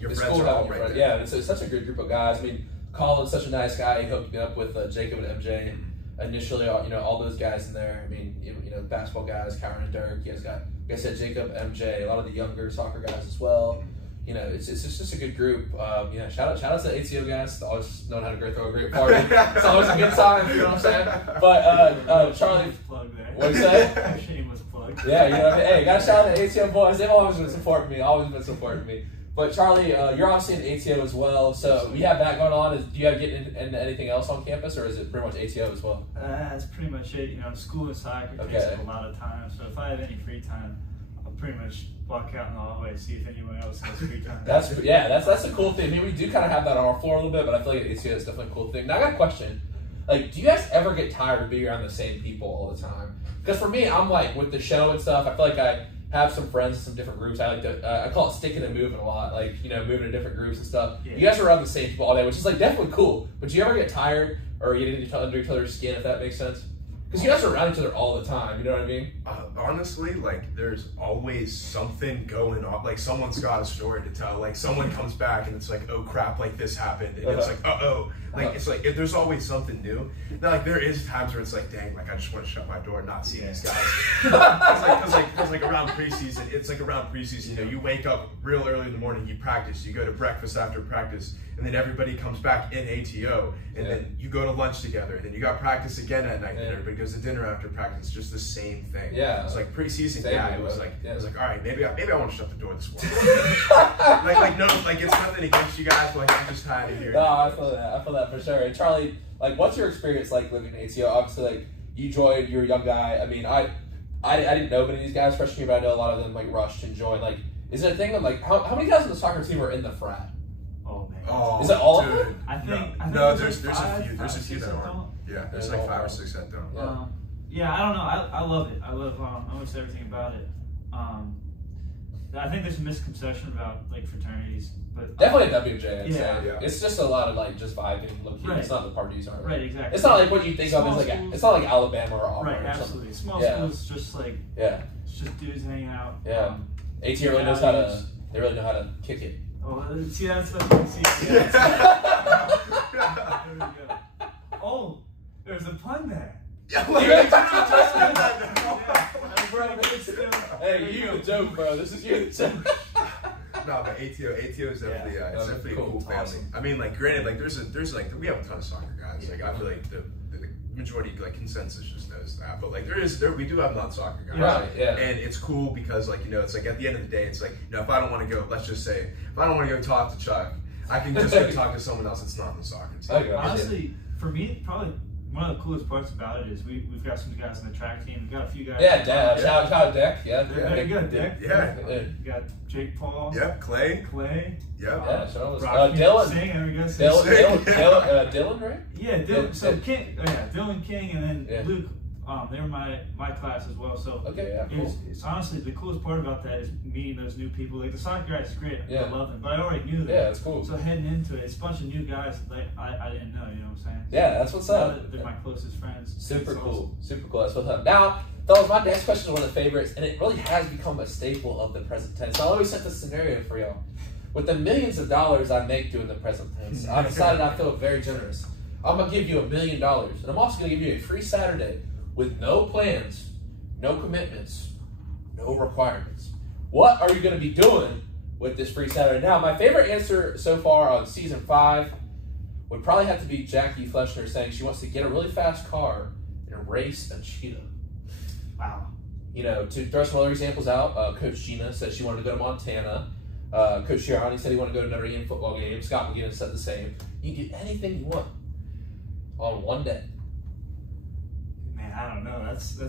Your friends are all right there. Yeah, it's such a good group of guys. I mean, Colin's such a nice guy. He hooked me up with Jacob and MJ. Initially, you know, all those guys in there. I mean, you know, basketball guys, Kyron and Dirk. You guys got, like I said, Jacob, MJ, a lot of the younger soccer guys as well. You know, it's just a good group. You know, shout out to the ATO guys. Always knowing how to throw a great party. It's always a good time. You know what I'm saying? But Charlie, what do you say? Shameless plug. Yeah, you know, hey, gotta shout out to ATO boys. They've always been supporting me. But Charlie, you're obviously an ATO as well. So we have that going on. Do you have getting into anything else on campus, or is it pretty much ATO as well? That's pretty much it. You know, school and soccer takes up a lot of time. So if I have any free time, I'll pretty much walk out in the hallway and see if anyone else has free time. That's a cool thing. I mean, we do kind of have that on our floor a little bit, but I feel like at ATO is definitely a cool thing. Now I got a question. Like, do you guys ever get tired of being around the same people all the time? Because for me, I'm like, with the show and stuff, I feel like I have some friends in some different groups. I like to, I call it sticking and moving a lot. Like, you know, moving to different groups and stuff. Yeah. You guys are around the same people all day, which is like definitely cool. But do you ever get tired or get under each other's skin, if that makes sense? Because you guys are around each other all the time, you know what I mean? Honestly, like, there's always something going on. Like, someone's got a story to tell. Like, someone comes back and it's like, oh crap, like this happened. And it's like, uh-oh. Like, it's like, there's always something new. Now, like, there is times where it's like, dang, like, I just want to shut my door and not see these guys. It's like around preseason, you know, you wake up real early in the morning, you practice, you go to breakfast after practice, and then everybody comes back in ATO, and then you go to lunch together, and then you got practice again at night, and everybody everybody goes to dinner after practice. It's just the same thing. Yeah. It's like preseason. Yeah, it was like yeah. It was like, all right, maybe I want to shut the door this morning. like no, like it's nothing against you guys, but like I'm just tired of hearing. No, I feel that for sure. And Charlie, like, what's your experience like living in ATO? Obviously, like, you joined, you're a young guy. I mean, I didn't know many of these guys freshman year, but I know a lot of them like rushed and joined. Like, is it a thing of like how many guys on the soccer team are in the frat? Oh man. Oh, is it all dude. of them? I think no. There's like a few that aren't. Yeah, there's like 5 or 6 that don't. Yeah, I don't know. I love it. I love almost everything about it. I think there's a misconception about like fraternities, but definitely at WJ. I'd say. Yeah. It's just a lot of like just vibing, low key. Right. It's not the parties are. Right, exactly. It's not like what you think Small of as like schools. it's not like Alabama or Auburn. Right, or absolutely. something. Small schools, just like it's just dudes hanging out. Yeah. AT really knows how to. They really know how to kick it. Oh, see, that's what you see. Yeah, there we go. Oh, there's a pun there. Hey, you the joke, bro. This is you the joke. No, but ATO is definitely it's definitely a cool family. Awesome. I mean, like, granted, like there's like we have a ton of soccer guys. Like, I feel like the majority, like, consensus just knows that. But like we do have non-soccer guys. Right. Yeah. And it's cool because, like, it's like at the end of the day, it's like, if I don't want to go, let's just say, if I don't want to go talk to Chuck, I can just go talk to someone else that's not in the soccer team. Okay. Honestly, for me, probably one of the coolest parts about it is we've got some guys in the track team. We've got a few guys. Yeah, shout out Deck. Yeah. Very good, Dick. Yeah. We got Jake Paul. Yep. Clay. Clay. Yep. Yeah, shout out Rocky Dylan. Singh, there we go. Dylan, right? Yeah, Dylan. So King, Dylan King, and then Luke. They were my class as well. So okay, yeah, cool. It's honestly the coolest part about that is meeting those new people. Like the soccer guys is great. Yeah. I love them, but I already knew them. Yeah, it's cool. So heading into it, it's a bunch of new guys that I didn't know. You know what I'm saying? Yeah, that's what's up. They're my closest friends. Super cool. Awesome. Super cool. That's what's up. Now, fellas, my next question is one of the favorites, and it really has become a staple of the present tense. So I'll always set the scenario for y'all. With the millions of dollars I make doing the present tense, I decided I feel very generous. I'm going to give you $1 million, and I'm also going to give you a free Saturday with no plans, no commitments, no requirements. What are you going to be doing with this free Saturday? Now, my favorite answer so far on season 5 would probably have to be Jackie Fleshner saying she wants to get a really fast car and race a cheetah. Wow. To throw some other examples out, Coach Gina said she wanted to go to Montana. Coach Shirani said he wanted to go to Notre Dame football game. Scott McGinnis said the same. You can do anything you want on one day. Man, I don't know. That's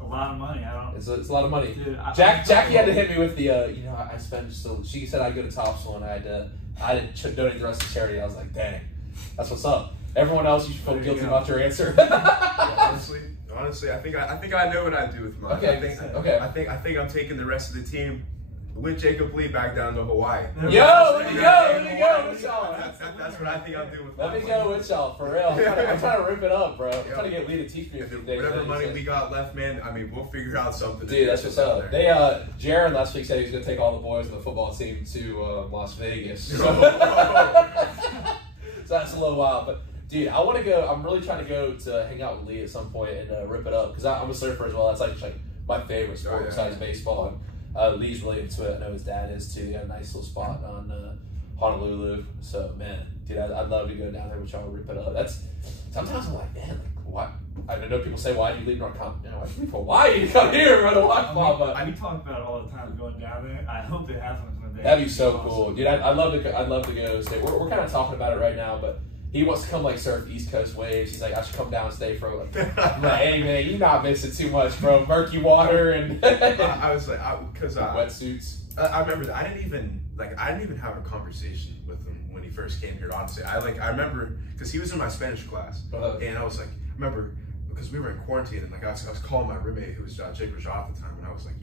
a lot of money. It's a lot of money. Dude, Jackie had to hit me with the, I spent, so she said I'd go to Topsail and I didn't donate the rest of charity. I was like, dang, that's what's up. Everyone else, you should feel guilty about your answer. Honestly, I think I know what I'd do with mine. Okay. I think I'm taking the rest of the team with Jacob Lee back down to Hawaii. Let me go with y'all. That's what I think I'm doing with Let me go with y'all, for real. I'm trying to rip it up, bro. I'm trying to get Lee to teach me a few things. Whatever money we got left, man, I mean, we'll figure out something. Dude, that's what's up. Jaron last week said he was going to take all the boys on the football team to Las Vegas. So that's a little wild, but dude, I want to go. I'm really trying to go to hang out with Lee at some point and rip it up because I'm a surfer as well. That's like my favorite sport besides baseball. And Lee's really into it. I know his dad is too. He got a nice little spot on Honolulu. So man, dude, I'd love to go down there with y'all and rip it up. Sometimes I'm like, man, like what? I know people say, why do you leave North Carolina? Why do you leave Hawaii to come here and to watch ball? But we talk about it all the time going down there. I hope it happens one day. That'd be so cool, dude. I'd love to go stay. We're kind of talking about it right now, but he wants to come like surf East Coast waves. He's like, I should come down and stay for like. I'm like, hey man, you're not missing too much, bro. Murky water and. I was like, because wetsuits. I remember that I didn't even have a conversation with him when he first came here. Honestly, I remember because he was in my Spanish class, and I was like, I remember because we were in quarantine, and like I was calling my roommate who was Jake Rajah at the time, and I was like,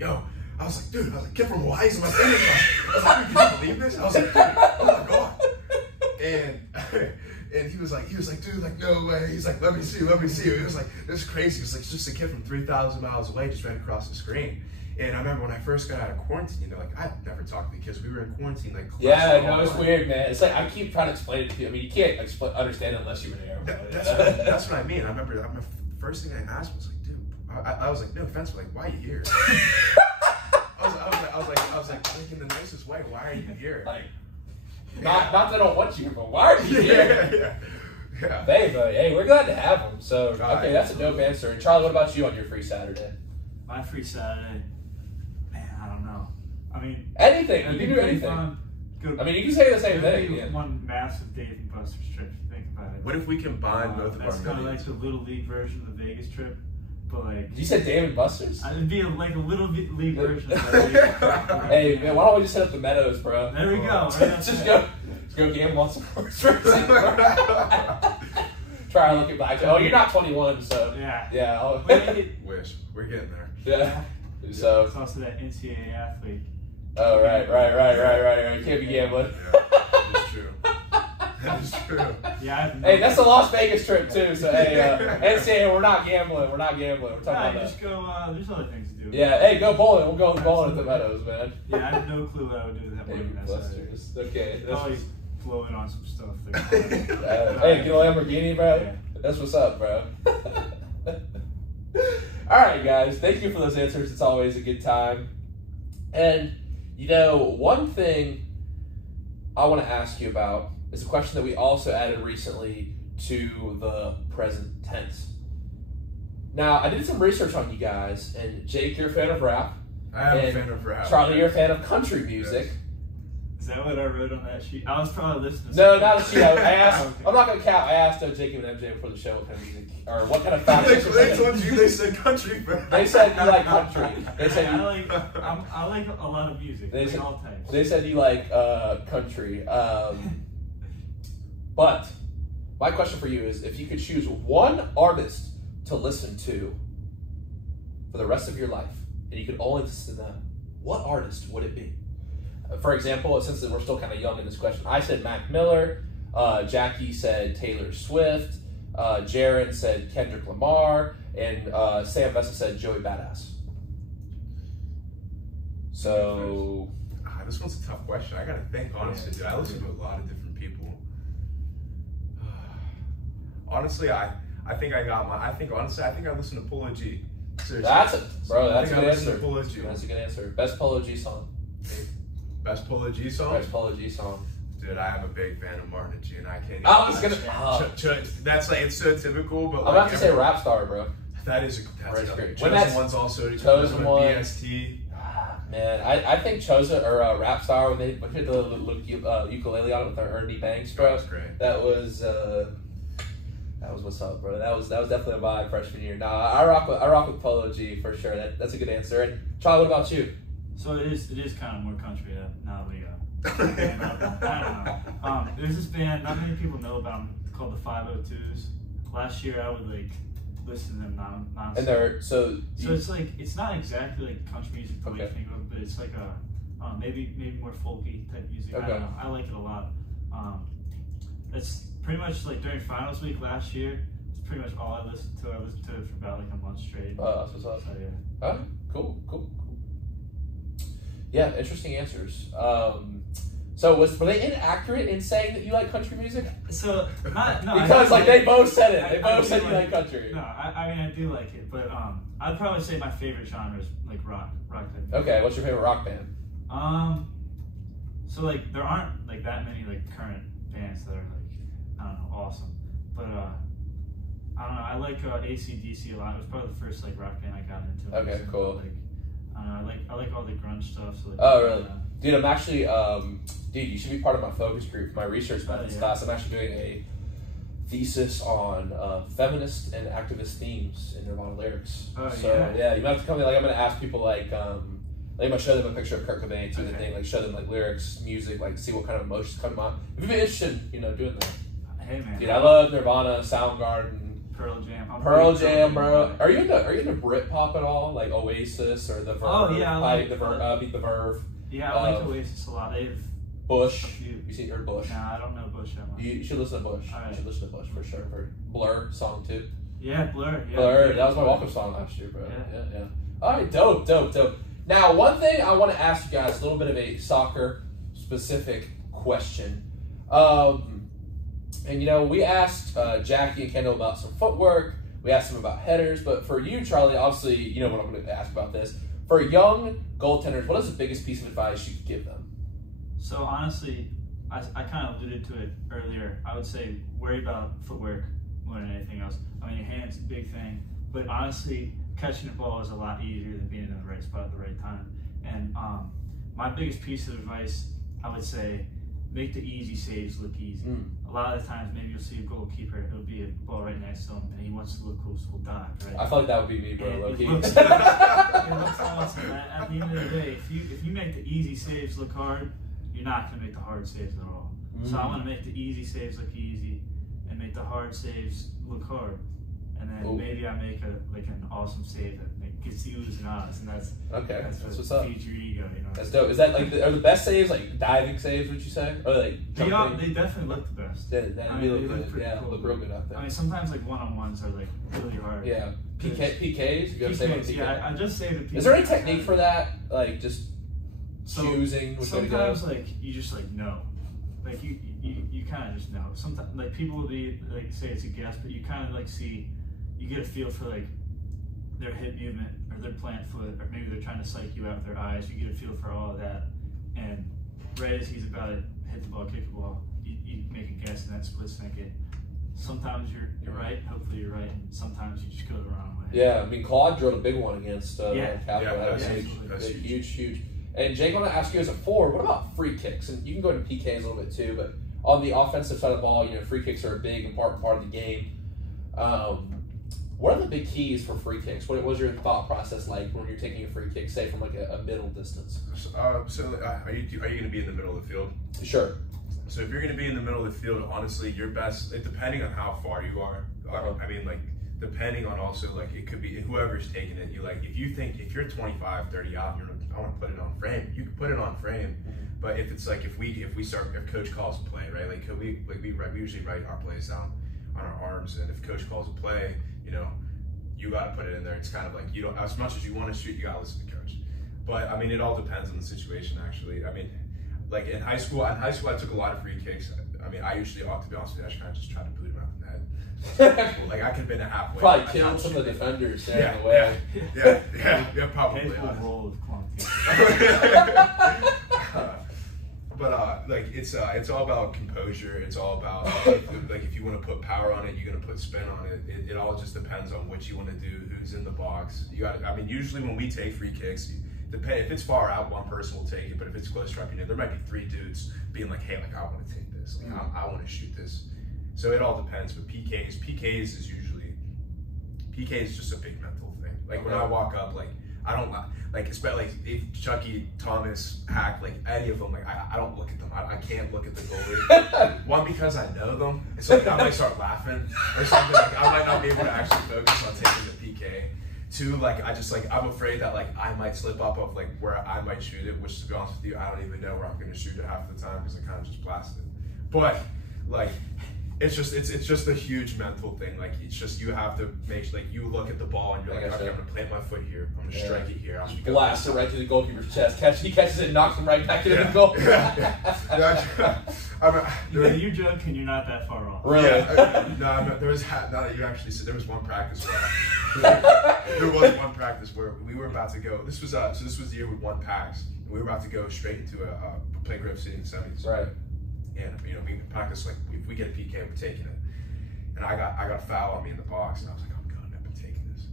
dude, kid from Hawaii is in my Spanish class. I was like, can you believe this? I was like, oh my god, and he was like, dude, like, no way. He's like, let me see. He was like, this is crazy. He was like, it's just a kid from 3,000 miles away, just right across the screen. And I remember when I first got out of quarantine, like, I never talked to the kids. We were in quarantine, like, yeah, no, it's weird, man. It's like I keep trying to explain it to you. I mean, you can't understand it unless you were there. That's what I mean. I remember the first thing I asked was like, dude, I was like, no offense, but like, why are you here? I was like, in the nicest way, why are you here? Like, not that I don't want you, but why are you here? Yeah. Hey, we're glad to have him. So, okay, that's a dope answer. And Charlie, what about you on your free Saturday? My free Saturday, man, I don't know. I mean, anything. You can do anything. I mean, you can say the same thing. Yeah. One massive Dave and Buster's trip, if you think about it. What if we combine both of our That's kind of millions? like the Little League version of the Vegas trip. But like, you said Dave and Buster's? It'd be like a Little League version of that Vegas trip. Hey, man, why don't we just hit up the Meadows, bro? There we go. Just go gamble on some horse racing. Try to look at black. Oh, you're not 21, so yeah. Wish we're getting there. Yeah. So it's also that NCAA athlete. Oh right. You can't be gambling. Yeah, that's true. That is true. Yeah. Hey, that's a Las Vegas trip too. So hey, NCAA, we're not gambling. We're talking about just go. There's other things to do. Yeah. Hey, go bowling. We'll go bowling at the Meadows, man. Yeah, I have no clue what I would do with that money. Okay. Probably blow it on some stuff. Hey, get a Lamborghini, bro. Yeah. That's what's up, bro. All right, guys. Thank you for those answers. It's always a good time. And one thing I want to ask you about is a question that we also added recently to the present tense. Now, I did some research on you guys, and Jake, you're a fan of rap. I am a fan of rap. Charlie, you're a fan of country music. Yes. Is that what I wrote on that sheet? I was probably listening. No, not a sheet. I asked. I'm not gonna count. I asked Jacob and MJ before the show what kind of music or what kind of fashion. They told you they said country. They said you like country. They said I like a lot of music. They said, all types. They said you like country. But my question for you is, if you could choose one artist to listen to for the rest of your life, and you could only listen to them, what artist would it be? For example, since we're still kind of young in this question, I said Mac Miller, Jackie said Taylor Swift, Jaron said Kendrick Lamar, and Sam Vessa said Joey Badass. So... this one's a tough question. I gotta think, honestly, dude. I listen to a lot of different people. Honestly, I think I listen to Polo G. Seriously. That's a good answer. Polo G. That's a good answer. Best Polo G song. Best Polo G song? Best Polo G song. Dude, I am a big fan of Martin and G, and I can't. I was gonna. That's like, it's so typical, but I'm about to say Rap Star, bro. That's great. Chosen One's also Chosen One. BST. Man, I think Chosen or Rap Star when they hit the ukulele on it with their Ernie Banks, bro. That was great. That was what's up, bro. That was definitely a vibe freshman year. Nah, I rock with Polo G for sure. That's a good answer. And Charlie, what about you? So it is kind of more country now that we I don't know. There's this band not many people know about them called the 502s. Last year I would listen to them non-stop. And they're so it's like it's not exactly like country music the way you think of it, but it's like a maybe more folky type music. Okay. I don't know. I like it a lot. It's pretty much like during finals week last year. It's pretty much all I listened to. I listened to it for about like a month straight. That's what's up. So, yeah. All right, cool. Yeah, interesting answers. So were they inaccurate in saying that you like country music? So no, because they both said it. They both said you like country. No, I mean I do like it, but I'd probably say my favorite genre is like rock type. Okay, what's your favorite rock band? So like there aren't like that many like current bands that are like I don't know awesome, but I don't know. I like AC/DC a lot. It was probably the first like rock band I got into. Okay, cool. Like I like all the grunge stuff. So, like, oh really? Dude, I'm actually, dude, you should be part of my focus group for my research methods class. I'm actually doing a thesis on feminist and activist themes in Nirvana lyrics. Oh, so, yeah, you might have to come in, like, I'm going to ask people, like, I'm going to show them a picture of Kurt Cobain, too, the thing, like, show them, like, lyrics, music, like, see what kind of emotions come to mind. If you'd be interested in, doing that. Hey, man. Dude, I love Nirvana, Soundgarden. Pearl Jam. Pearl Jam, bro. Are you into Britpop at all? Like Oasis or the Verve? Oh, yeah, I like Beat the Verve. Yeah, I like Oasis a lot. They've Bush. a few. You heard Bush? Nah, I don't know Bush that much. You should listen to Bush. All right. You should listen to Bush for sure. For Blur song too. Yeah, Blur. Yeah, Blur. That was my welcome song last year, bro. Yeah. All right, dope. Now, one thing I want to ask you guys, a little bit of a soccer specific question. And we asked Jackie and Kendall about some footwork. We asked them about headers. But for you, Charlie, obviously, you know what I'm going to ask about this. For young goaltenders, what is the biggest piece of advice you could give them? So honestly, I kind of alluded to it earlier. I would say worry about footwork more than anything else. I mean, your hands, big thing, but honestly, catching the ball is a lot easier than being in the right spot at the right time. And my biggest piece of advice, I would say, make the easy saves look easy. A lot of the times, maybe you'll see a goalkeeper, it'll be a ball right next to him, and he wants to look cool, so he'll dive, right? I feel like that would be me, bro. It Low-key. looks awesome. At the end of the day, if you make the easy saves look hard, you're not going to make the hard saves at all. So I want to make the easy saves look easy and make the hard saves look hard. And then maybe I make an awesome save that gets the oohs and ahs, and that's what's up. Feeds your ego, you know. That's dope. Is that are the best saves like diving saves? Would you say, or like they definitely look the best. They look good. Yeah, cool. look real good out there. I mean, sometimes like one-on-ones are like really hard. Yeah, PKs. You gotta say PKs. Yeah, I just say the PKs. Is there any technique for that? Like just choosing which way to go? Sometimes like you just like know. Like you kind of just know. Sometimes like people will be like say it's a guess, but you kind of like see, you get a feel for like their hip movement or their plant foot, or maybe they're trying to psych you out with their eyes. You get a feel for all of that, and right as he's about to hit the ball, kick the ball, you make a guess in that split second. Sometimes you're right. Hopefully you're right. And sometimes you just go the wrong way. Yeah, I mean Claude drilled a big one against Capital. That's huge. And Jake, I want to ask you as a forward, what about free kicks? And you can go into PKs a little bit too, but on the offensive side of the ball, you know, free kicks are a big important part of the game. What are the big keys for free kicks? What was your thought process like when you're taking a free kick, say from like a middle distance? Are you going to be in the middle of the field? Sure. So if you're going to be in the middle of the field, honestly, your best, depending on how far you are, I mean, like, depending on also, like, it could be whoever's taking it. You like, if you're 25, 30 out, I want to put it on frame. You can put it on frame, but if it's like if coach calls a play, right? Like we usually write our plays down on our arms, and if coach calls a play, you know, you got to put it in there. It's kind of like you don't, as much as you want to shoot, you got to listen to coach. But I mean, it all depends on the situation. Actually, I mean, like in high school, I took a lot of free kicks. I mean, I usually, to be honest with you, I just kind of just try to boot him out the net. Like I could have been a halfway. Probably killed some of the defenders in the way. Yeah, probably. Roll with Klonowski. But like it's all about composure. It's all about like if you want to put power on it, you're gonna put spin on it. It all just depends on what you want to do, who's in the box. You got. I mean, usually when we take free kicks, if it's far out, one person will take it. But if it's close up, you know, there might be three dudes being like, hey, like I want to take this. Like I want to shoot this. So it all depends. But PKs is just a big mental thing. Like when I walk up, like I don't like, especially like if Chucky, Thomas, Hack, like any of them, like I don't look at them. I can't look at the goalie. One, because I know them, so like I might start laughing or something. Like I might not be able to actually focus on taking the PK. Two, like I'm afraid that like I might slip up of like where I might shoot it, which to be honest with you, I don't even know where I'm going to shoot it half the time because I kind of just blast it. But like. It's just a huge mental thing. Like it's just you have to make like you look at the ball and you're like, okay, I'm gonna plant my foot here. I'm gonna strike it here. I'm blast it right to the goalkeeper's chest. He catches it and knocks him right back into the goal. You joke and you're not that far off. Really? Now that you actually said, there was one practice where we were about to go. This was the year with one PAX. We were about to go straight into a play grip city in the semis. Right. And you know, we practice like if we get a PK, we're taking it. And I got a foul on me in the box, and I was like, I'm going up and taking this.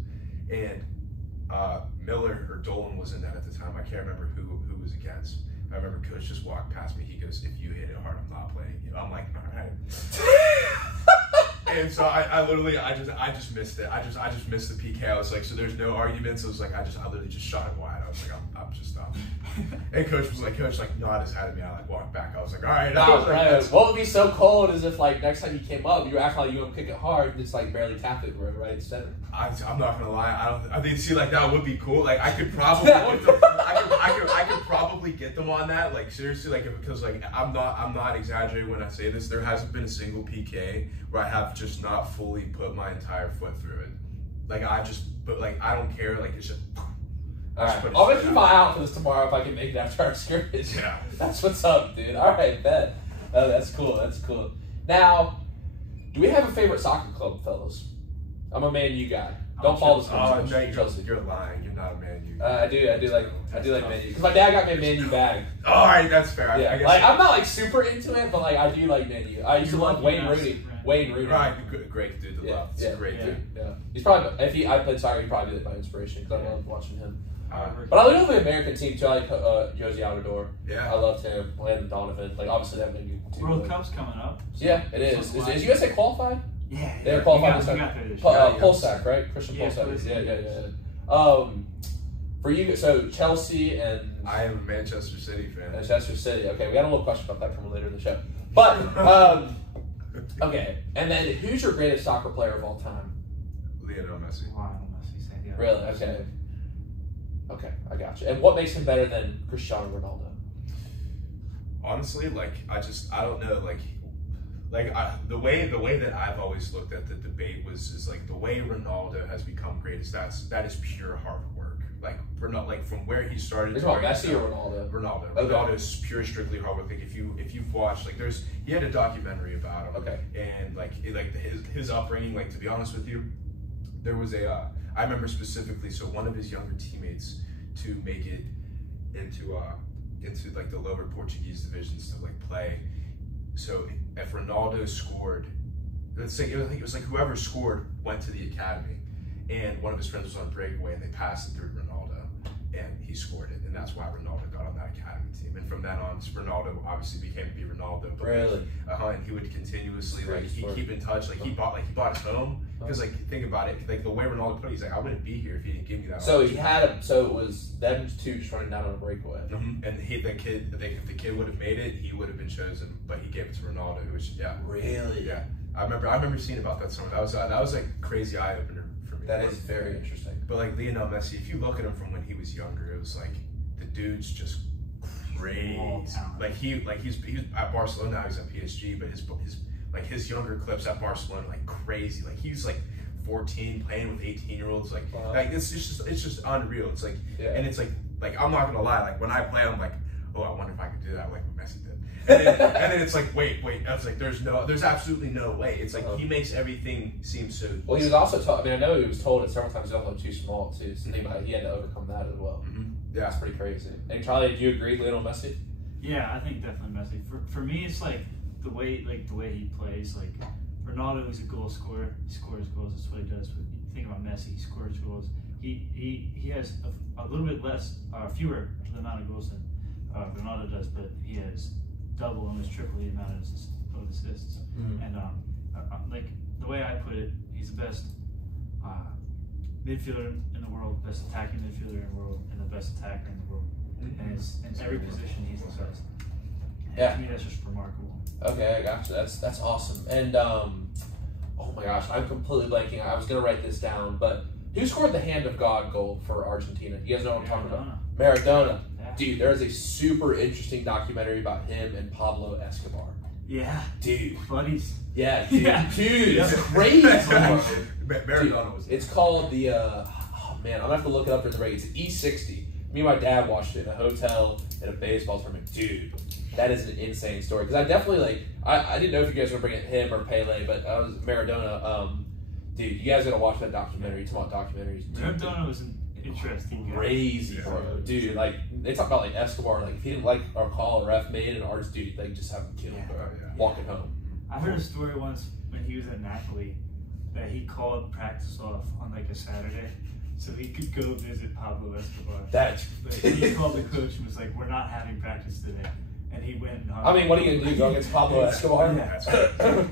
And Miller or Dolan was in that at the time. I can't remember who was against. I remember coach just walked past me. He goes, "If you hit it hard, I'm not playing you." I'm like, all right. And so I just missed it. I just missed the PK. I was like, so there's no arguments. I was like, I literally just shot it wide. I was like, I'm just done. And coach nod his head at me. I like walked back. I was like, all right. What would be so cold is if like next time you came up, you act like you want to kick it hard, and just like barely tap it right in center. I'm not gonna lie. I think like that would be cool. Like I could probably I could probably get them on that. Like seriously, like because like I'm not exaggerating when I say this. There hasn't been a single PK where I have just not fully put my entire foot through it. Like I don't care. Like it's just. All right. I'll make you my out for this tomorrow if I can make it after our scrimmage. Yeah. That's what's up, dude. All right, bet. Oh, that's cool. Now, do we have a favorite soccer club, fellas? I'm a Man U guy. Don't follow the Oh, Spurs. no, Chelsea. you're lying. You're not a Man U. I do like Man U because my dad got me a Man U bag. All right, that's fair. Yeah, I guess like I'm not like super into it, but like I do like Man U. I used to You love love Wayne United, Rooney. right. Wayne Rooney. Right, great dude to Yeah, love. It's yeah, a great dude. Yeah, he's probably I played soccer, he'd probably be like my inspiration because I love watching him. However, But I love the American team too. I like Josie Altidore. Yeah. I loved him. Landon Donovan. Like obviously that made me too. World Cup's coming up. Yeah, it is. Is USA qualified? Yeah. They're qualified. You got there this year. Polsak, right? Christian Yeah, Polsak. Yeah. For you, so Chelsea and I am a Manchester City fan. Manchester City. Okay, we got a little question about that coming later in the show. But okay, and then who's your greatest soccer player of all time? Lionel Messi. Lionel Messi said, yeah. Really? Okay. Okay, I got you. And what makes him better than Cristiano Ronaldo? Honestly, like I don't know, the way that I've always looked at the debate is like the way Ronaldo has become greatest. That is pure hard work. Like we're not like from where he started. You're talking Messi or Ronaldo? Ronaldo. Okay. Ronaldo is pure strictly hard work. Like if you've watched, like he had a documentary about him. Okay. And his upbringing. Like to be honest with you, there was I remember specifically. So one of his younger teammates to make it into like the lower Portuguese divisions to like play. So if Ronaldo scored, let's say it was like whoever scored went to the academy, and one of his friends was on breakaway and they passed it through Ronaldo, and he scored it, and that's why Ronaldo got on that academy team. And from then on, Ronaldo obviously became to be Ronaldo. But really? And he would continuously he'd keep in touch. Like he bought his home because like think about it, like the way Ronaldo put it, he's like I wouldn't be here if he didn't give me that. So he had him. So it was them two just running down on a breakaway. Mm-hmm. And if the kid would have made it, he would have been chosen, but he gave it to Ronaldo, who was Really? yeah. I remember seeing about that summer. That was like crazy eye opener for me. That is very interesting. But like Lionel Messi, if you look at him from when he was younger, it was like the dude's just crazy. Like he's at Barcelona now, he's at PSG, but his younger clips at Barcelona like crazy. Like he's like 14 playing with 18-year-olds. Like it's just unreal. It's like and it's like I'm not gonna lie. Like when I play, I'm like, oh, I wonder if I could do that like what Messi did. And then it's like, wait. I was like, there's absolutely no way. It's like he makes everything seem so. Well, he was also told. I mean, I know he was told it several times. He was too small too. So he had to overcome that as well. Mm-hmm. Yeah, that's pretty crazy. And Charlie, do you agree, Lionel Messi? Yeah, I think definitely Messi. For me, it's like the way he plays. Like Ronaldo is a goal scorer. He scores goals. That's what he does. But you think about Messi, he scores goals. He has a little bit fewer the amount of goals than Ronaldo does, but he has double, almost triple the amount of assists. Mm-hmm. And like the way I put it, he's the best midfielder in the world, best attacking midfielder in the world, and the best attacker in the world. Mm-hmm. And in every position, he's the best. And yeah, to me, that's just remarkable. Okay, I gotcha. That's awesome. And oh my gosh, I'm completely blanking. I was gonna write this down, but who scored the Hand of God goal for Argentina? You guys know what I'm talking about? Maradona. Yeah. Dude, there is a super interesting documentary about him and Pablo Escobar. Yeah. Dude. Buddies. Yeah, dude. Yeah. Dude, it's crazy. Maradona was. It's called the, oh man, I'm gonna have to look it up for the rate. It's E60. Me and my dad watched it in a hotel at a baseball tournament. Dude, that is an insane story. Because I definitely, I didn't know if you guys were bringing him or Pele, but I was Maradona. Dude, you guys gotta watch that documentary. Talk about documentaries. Maradona was an interesting guy. Crazy, bro. Dude, like, they talk about, Escobar. Like, if he didn't like our call or ref made an arts dude, just have him killed. Walking home. I heard a story once when he was at Napoli that he called practice off on, a Saturday so he could go visit Pablo Escobar. But he called the coach and was like, we're not having practice today. And he went and I mean, what are you going to do? Go against Pablo Escobar? Yeah.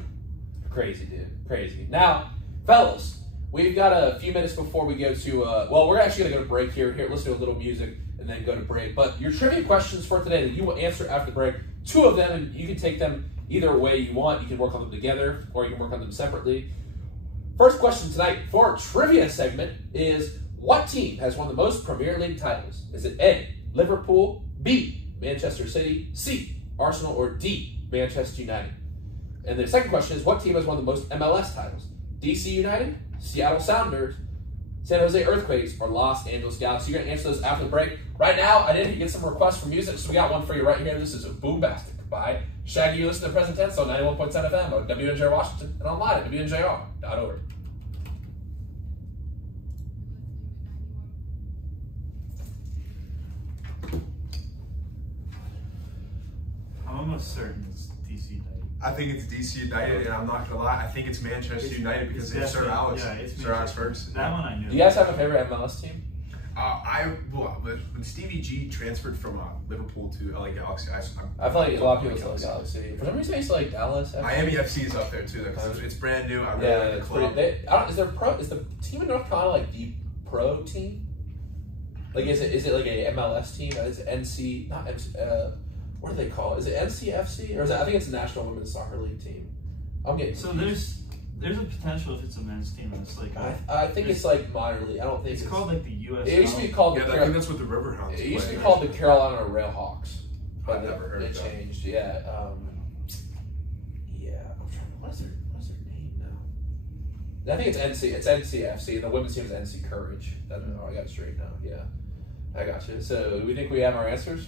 Crazy, dude. Crazy. Now, fellas, we've got a few minutes before we go to, we're actually going to go to break here. Here, let's do a little music and then go to break. But your trivia questions for today that you will answer after the break, 2 of them, and you can take them either way you want. You can work on them together or you can work on them separately. First question tonight for our trivia segment is, what team has won the most Premier League titles? Is it A, Liverpool, B, Manchester City, C, Arsenal, or D, Manchester United? And the second question is, what team has won the most MLS titles? DC United, Seattle Sounders, San Jose Earthquakes, or Los Angeles Galaxy? You're going to answer those after the break. Right now, I did get some requests for music, so we got one for you right here. This is Boombastic by Shaggy. You listen to Present Tense on 91.7 FM on WNJR Washington and online at WNJR.org. almost certain it's DC United. I think it's DC United, and I'm not gonna lie, I think it's Manchester United because it's Sir Alex. Yeah, it's Sir Alex Ferguson. That one I knew. Do you guys have a favorite MLS team? When Stevie G transferred from Liverpool to LA Galaxy, I feel like a lot of people say like Galaxy. For some reason, I used to like Dallas. Miami FC is up there too, because it's brand new. I really like the club. Is the team in North Carolina like the pro team? Like, is it like a MLS team? Is it NC? Not MC. What do they call it? Is it NCFC or is it? I think it's the National Women's Soccer League team. I'm getting confused. So there's a potential if it's a men's team. And it's like I think it's like minor league. I don't think it's called like the US. It used to be called. I think that's what the Riverhounds. It used to be called the Carolina Railhawks. I've never heard of that. It changed. Yeah. Yeah. I'm trying. What is their name now? I think it's NC. It's NCFC. The women's team is NC Courage. I got it straight now. Yeah. I got you. So we think we have our answers.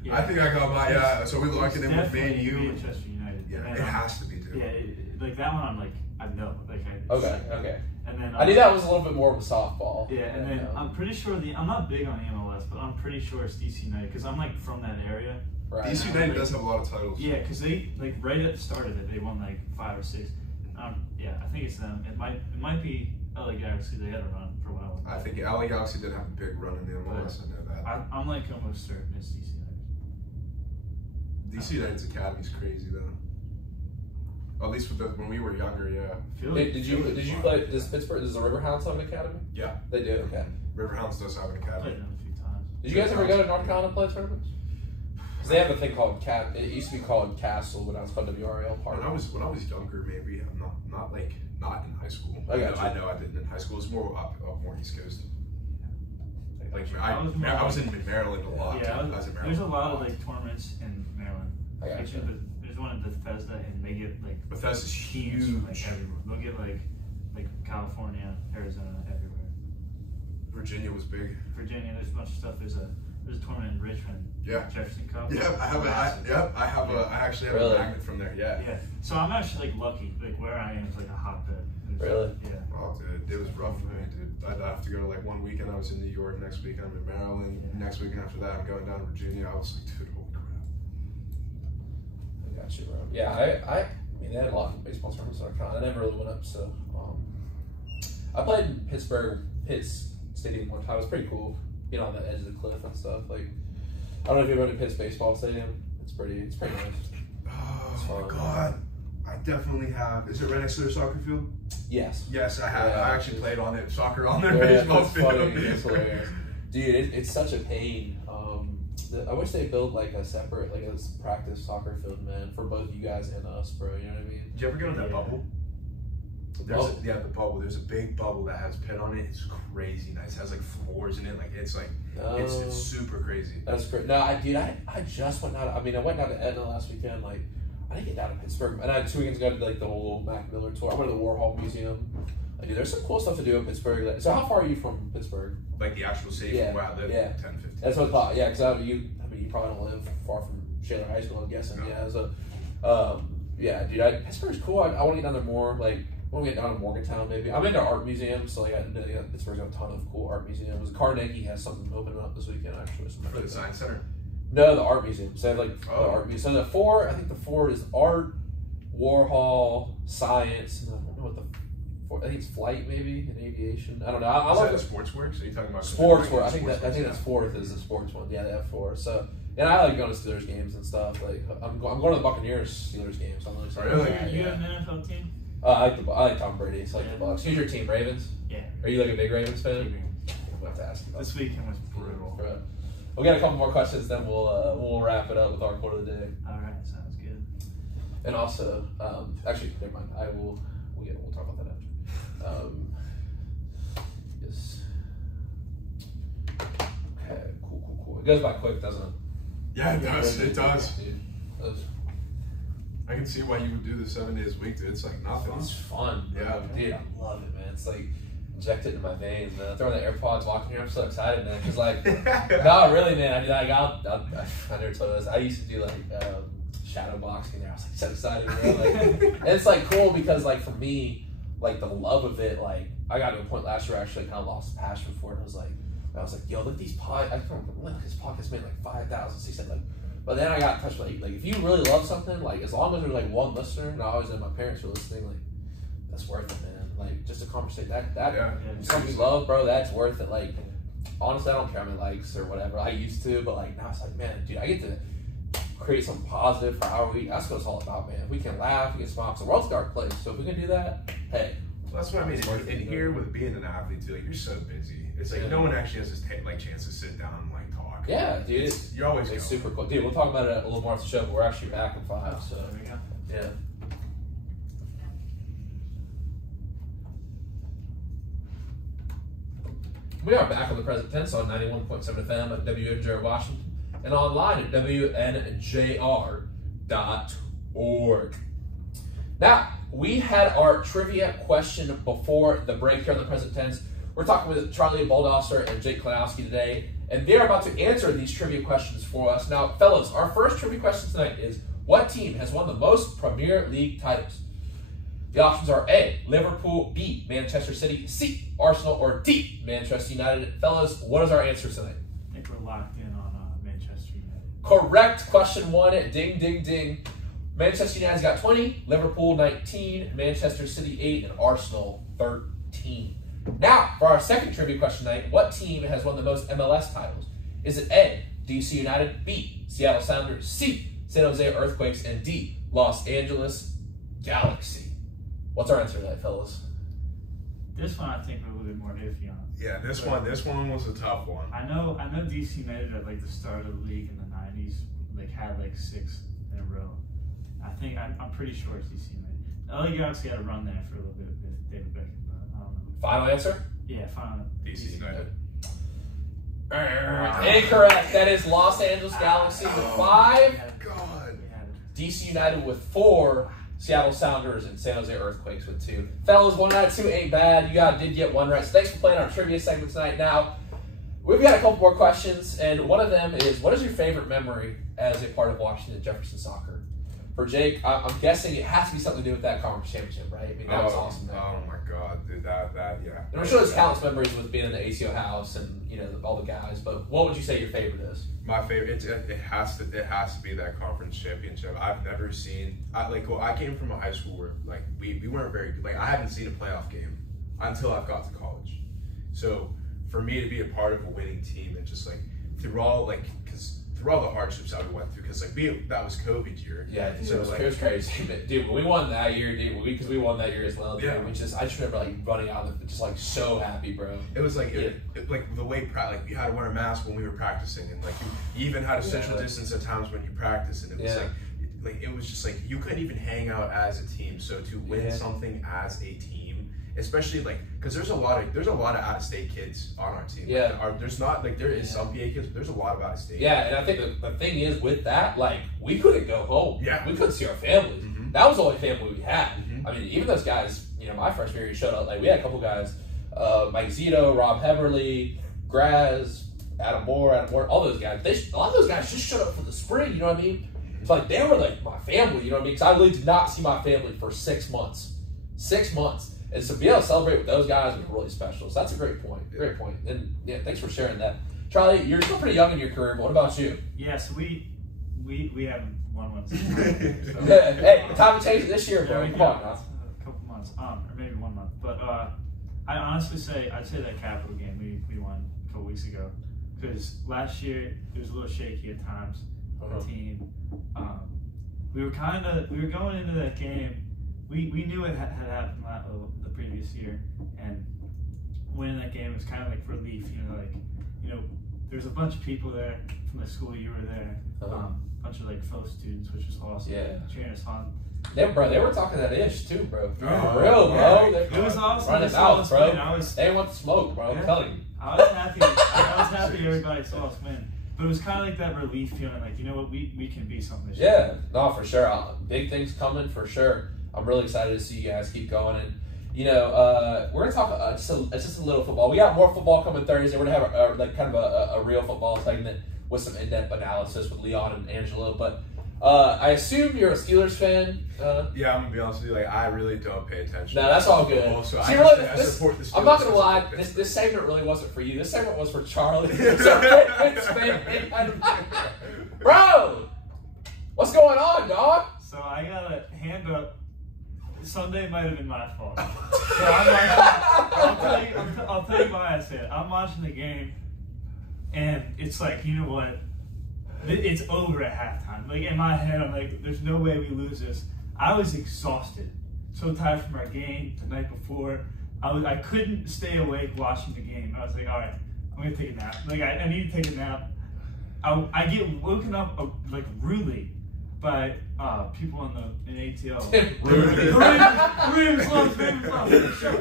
Yeah. I think I got my So we're locking in with Man U. Manchester United. Yeah, it has to be too. Yeah, like that one. I'm like I know. Like Okay. And then I knew that was a little bit more of a softball. Yeah, and then I'm pretty sure I'm not big on the MLS, but I'm pretty sure it's DC United because I'm like from that area. Right. DC United does have a lot of titles. Yeah, because they like right at the start of it, they won like 5 or 6. Yeah, I think it's them. It might be LA Galaxy. They had a run for a while. I think LA Galaxy did have a big run in the MLS. I know that. I'm like almost certain it's DC United. DC United's academy's crazy though. At least when we were younger, yeah. Did you play? Does the Riverhounds have an academy? Yeah, they do. Okay. Riverhounds does have an academy. Played them a few times. Did you guys ever go to North Carolina to play tournaments? Because they have a thing called It used to be called Castle, but now it's called WRL Park. When I was younger, maybe not in high school. I know I didn't in high school. It was more up more East Coast. Like I was in Maryland a lot. Yeah, there's a lot of like tournaments in Maryland. I got you. There's one in Bethesda, and they get like Bethesda's huge. From, like everywhere. They'll get like California, Arizona, everywhere. Virginia was big. Virginia, there's a bunch of stuff. There's a tournament in Richmond. Yeah. Jefferson Cup. Yeah, I actually have a magnet from there. Yeah. Yeah. So I'm actually like lucky. Like where I am is like a hotbed. Really? Yeah. Oh, dude, it was rough for me, dude. I'd have to go to like one weekend. I was in New York. Next week I'm in Maryland. Yeah. Next weekend after that I'm going down to Virginia. I was like, dude, holy crap. I got you, bro. Yeah, I mean, they had a lot of baseball tournaments in North Carolina. I never really went up, so I played in Pitt's Stadium one time. It was pretty cool, being on the edge of the cliff and stuff. Like, I don't know if you've been to Pitt's baseball stadium. It's pretty nice. Oh my god, I definitely have. Is it right next to their soccer field? Yes. Yes, I have. Yeah, I actually played on it, soccer on their baseball field. It's hilarious. Dude, it's such a pain. I wish they built like a separate, like a practice soccer field, man, for both you guys and us, bro. You know what I mean? Did you ever get on that bubble? The bubble. There's a big bubble that has Pitt on it. It's crazy nice. It has like floors in it. Like it's super crazy. That's great. No, I just went down. I went down to Etna last weekend. Like, I didn't get down to Pittsburgh, and I had 2 weekends ago to like the whole Mac Miller tour. I went to the Warhol Museum. Like, dude, there's some cool stuff to do in Pittsburgh. So how far are you from Pittsburgh? Like the actual city from where I live? 10, 15. That's what I thought. Yeah, because you probably don't live far from Shaler High School, I'm guessing. No. Yeah, so dude, Pittsburgh's cool. I want to get down there more. Like, I want to get down to Morgantown maybe. I'm into art museums, so Pittsburgh's got a ton of cool art museums. Carnegie has something opening up this weekend actually. For the Science Center? No, the art museum. So the art museum. So the 4, I think the 4 is art, Warhol, science. And I don't know what the 4. I think it's flight maybe and aviation. I don't know. I love the sports works. Are you talking about sports work? I think that's 4th is the sports one. Yeah, they have 4. So. And I like going to Steelers games and stuff. Like I'm going to the Buccaneers Steelers games. So I'm really excited. Really? You have an NFL team? I like Tom Brady. It's like the Bucs. Who's your team? Ravens? Yeah. Are you like a big Ravens fan? We'll have to ask you about this weekend was brutal. Right. We'll get a couple more questions, then we'll wrap it up with our quote of the day. All right, sounds good. And also, actually, never mind. We'll talk about that after. Yes. Okay. Cool. It goes by quick, doesn't it? Yeah, it does. It does. I can see why you would do the 7 days a week, dude. It's like nothing. It's fun. Yeah. Dude, I love it, man. It's like injected into my veins, man. Throwing the AirPods, walking here, I'm so excited, man. Because, like, no, really, man. I never told you this. I used to do, like, shadow boxing there. I was, like, so excited, man. Like, and it's, like, cool because, like, for me, like, the love of it, like, I got to a point last year where I actually kind of lost the passion for it. I was like, yo, look at these podcasts. I don't remember, this podcast made, like, 5,000, 6,000, But then I got in touch with like if you really love something, like as long as there's like one listener, and I always know my parents were listening, like that's worth it, man. Like just a conversation that something you love, bro, that's worth it. Like honestly, I don't care how many likes or whatever. I used to, but like now it's like, man, dude, I get to create something positive for our week. That's what it's all about, man. We can laugh, we can smile. It's a world's a dark place, so if we can do that, hey. Well, that's what I mean. And here with being an athlete too, like you're so busy. It's like no one actually has this chance to sit down and like talk. Yeah, dude. You're always it's super cool. Dude, we'll talk about it a little more at the show, but we're actually back in 5. So there we go. Yeah. We are back on the present tense on 91.7 FM at WNJR Washington and online at WNJR.org. Now, we had our trivia question before the break here on the present tense. We're talking with Charlie Boldosser and Jake Klonowski today, and they're about to answer these trivia questions for us. Now, fellas, our first trivia question tonight is, what team has won the most Premier League titles? The options are A, Liverpool, B, Manchester City, C, Arsenal, or D, Manchester United. Fellas, what is our answer tonight? I think we're locked in on Manchester United. Correct. Question 1, ding, ding, ding. Manchester United's got 20, Liverpool 19, Manchester City 8, and Arsenal 13. Now, for our second trivia question tonight, what team has won the most MLS titles? Is it A, DC United, B, Seattle Sounders, C, San Jose Earthquakes, and D, Los Angeles Galaxy? What's our answer to that, fellas? This one I think we're a little bit more iffy on. Yeah, this one was a tough one. I know DC United at like the start of the league in the 90s, like had like 6 in a row. I'm pretty sure it's DC United. LA Galaxy had a run there for a little bit with David Beckham, but I don't know. Final answer? Yeah, final. DC United. Incorrect. That is Los Angeles Galaxy with 5. God. DC United with 4. Seattle Sounders and San Jose Earthquakes with 2. Fellas, 1 out of 2 ain't bad. You did get 1 right. So thanks for playing our trivia segment tonight. Now, we've got a couple more questions, and one of them is, what is your favorite memory as a part of Washington Jefferson soccer? For Jake, I'm guessing it has to be something to do with that conference championship, right? I mean, that was awesome. Oh my God, dude, that, yeah. And I'm sure there's countless memories with being in the ACO house and all the guys. But what would you say your favorite is? My favorite, it has to be that conference championship. I've never seen. I came from a high school where like we weren't very good. Like I haven't seen a playoff game until I've got to college. So for me to be a part of a winning team and just like through all the hardships that we went through, because that was COVID year. Yeah, dude, so it was crazy. But, dude, when we won that year, because we won that year as well. Dude, yeah. I just remember like running out of just like so happy, bro. It was like like the way you had to wear a mask when we were practicing, and like you even had a social distance at times when you practiced, and it was like it was just like you couldn't even hang out as a team. So to win something as a team. Especially like, because there's a lot of out-of-state kids on our team. Yeah. Like, there is some PA kids, but there's a lot of out-of-state. Yeah, and I think the thing is with that, like we couldn't go home. Yeah. We couldn't see our families. Mm-hmm. That was the only family we had. Mm-hmm. I mean, even those guys. My freshman year showed up. Like we had a couple guys, Mike Zito, Rob Heberly, Graz, Adam Moore, all those guys. A lot of those guys just showed up for the spring. You know what I mean? It's like they were like my family. You know what I mean? Because I really did not see my family for 6 months. 6 months. And so to be able to celebrate with those guys was really special. So that's a great point. Great point. And yeah, thanks for sharing that. Charlie, you're still pretty young in your career, but what about you? Yeah, so we haven't won one since. So. Hey, time to change it this year, bro. Yeah, Come on now. A couple months, or maybe 1 month. But I'd say that Capital game we won a couple weeks ago, because last year it was a little shaky at times on the team. We were going into that game. We knew it had happened the previous year, and winning that game was kind of like relief. There's a bunch of people there from the school you were there, a bunch of like fellow students, which was awesome. Yeah, cheering us on. They were talking that ish too, bro. For real, bro. Yeah. It was awesome. Running out, bro. They want the smoke, bro. Yeah. I'm telling you. I was happy. I was happy everybody saw us win. But it was kind of like that relief feeling, like, you know what, we can be something this year. Yeah, no, for sure. Big things coming for sure. I'm really excited to see you guys keep going. And, we're going to talk just a little football. We got more football coming Thursday. We're going to have a real football segment with some in-depth analysis with Leon and Angelo. But I assume you're a Steelers fan. Yeah, I'm going to be honest with you. Like, I really don't pay attention. No, that's all good. Also, See, I support the Steelers. I'm not going to lie. This segment really wasn't for you. This segment was for Charlie. Bro, What's going on, dog? So I got a hand up. Sunday might have been my fault. So I'll tell you why I say it. I'm watching the game, and it's like, you know what? It's over at halftime. Like, in my head, I'm like, there's no way we lose this. I was exhausted. So tired from our game the night before. I couldn't stay awake watching the game. I was like, all right, I'm going to take a nap. Like, I need to take a nap. I get woken up, like, rudely by people in ATL. Ravens lost. They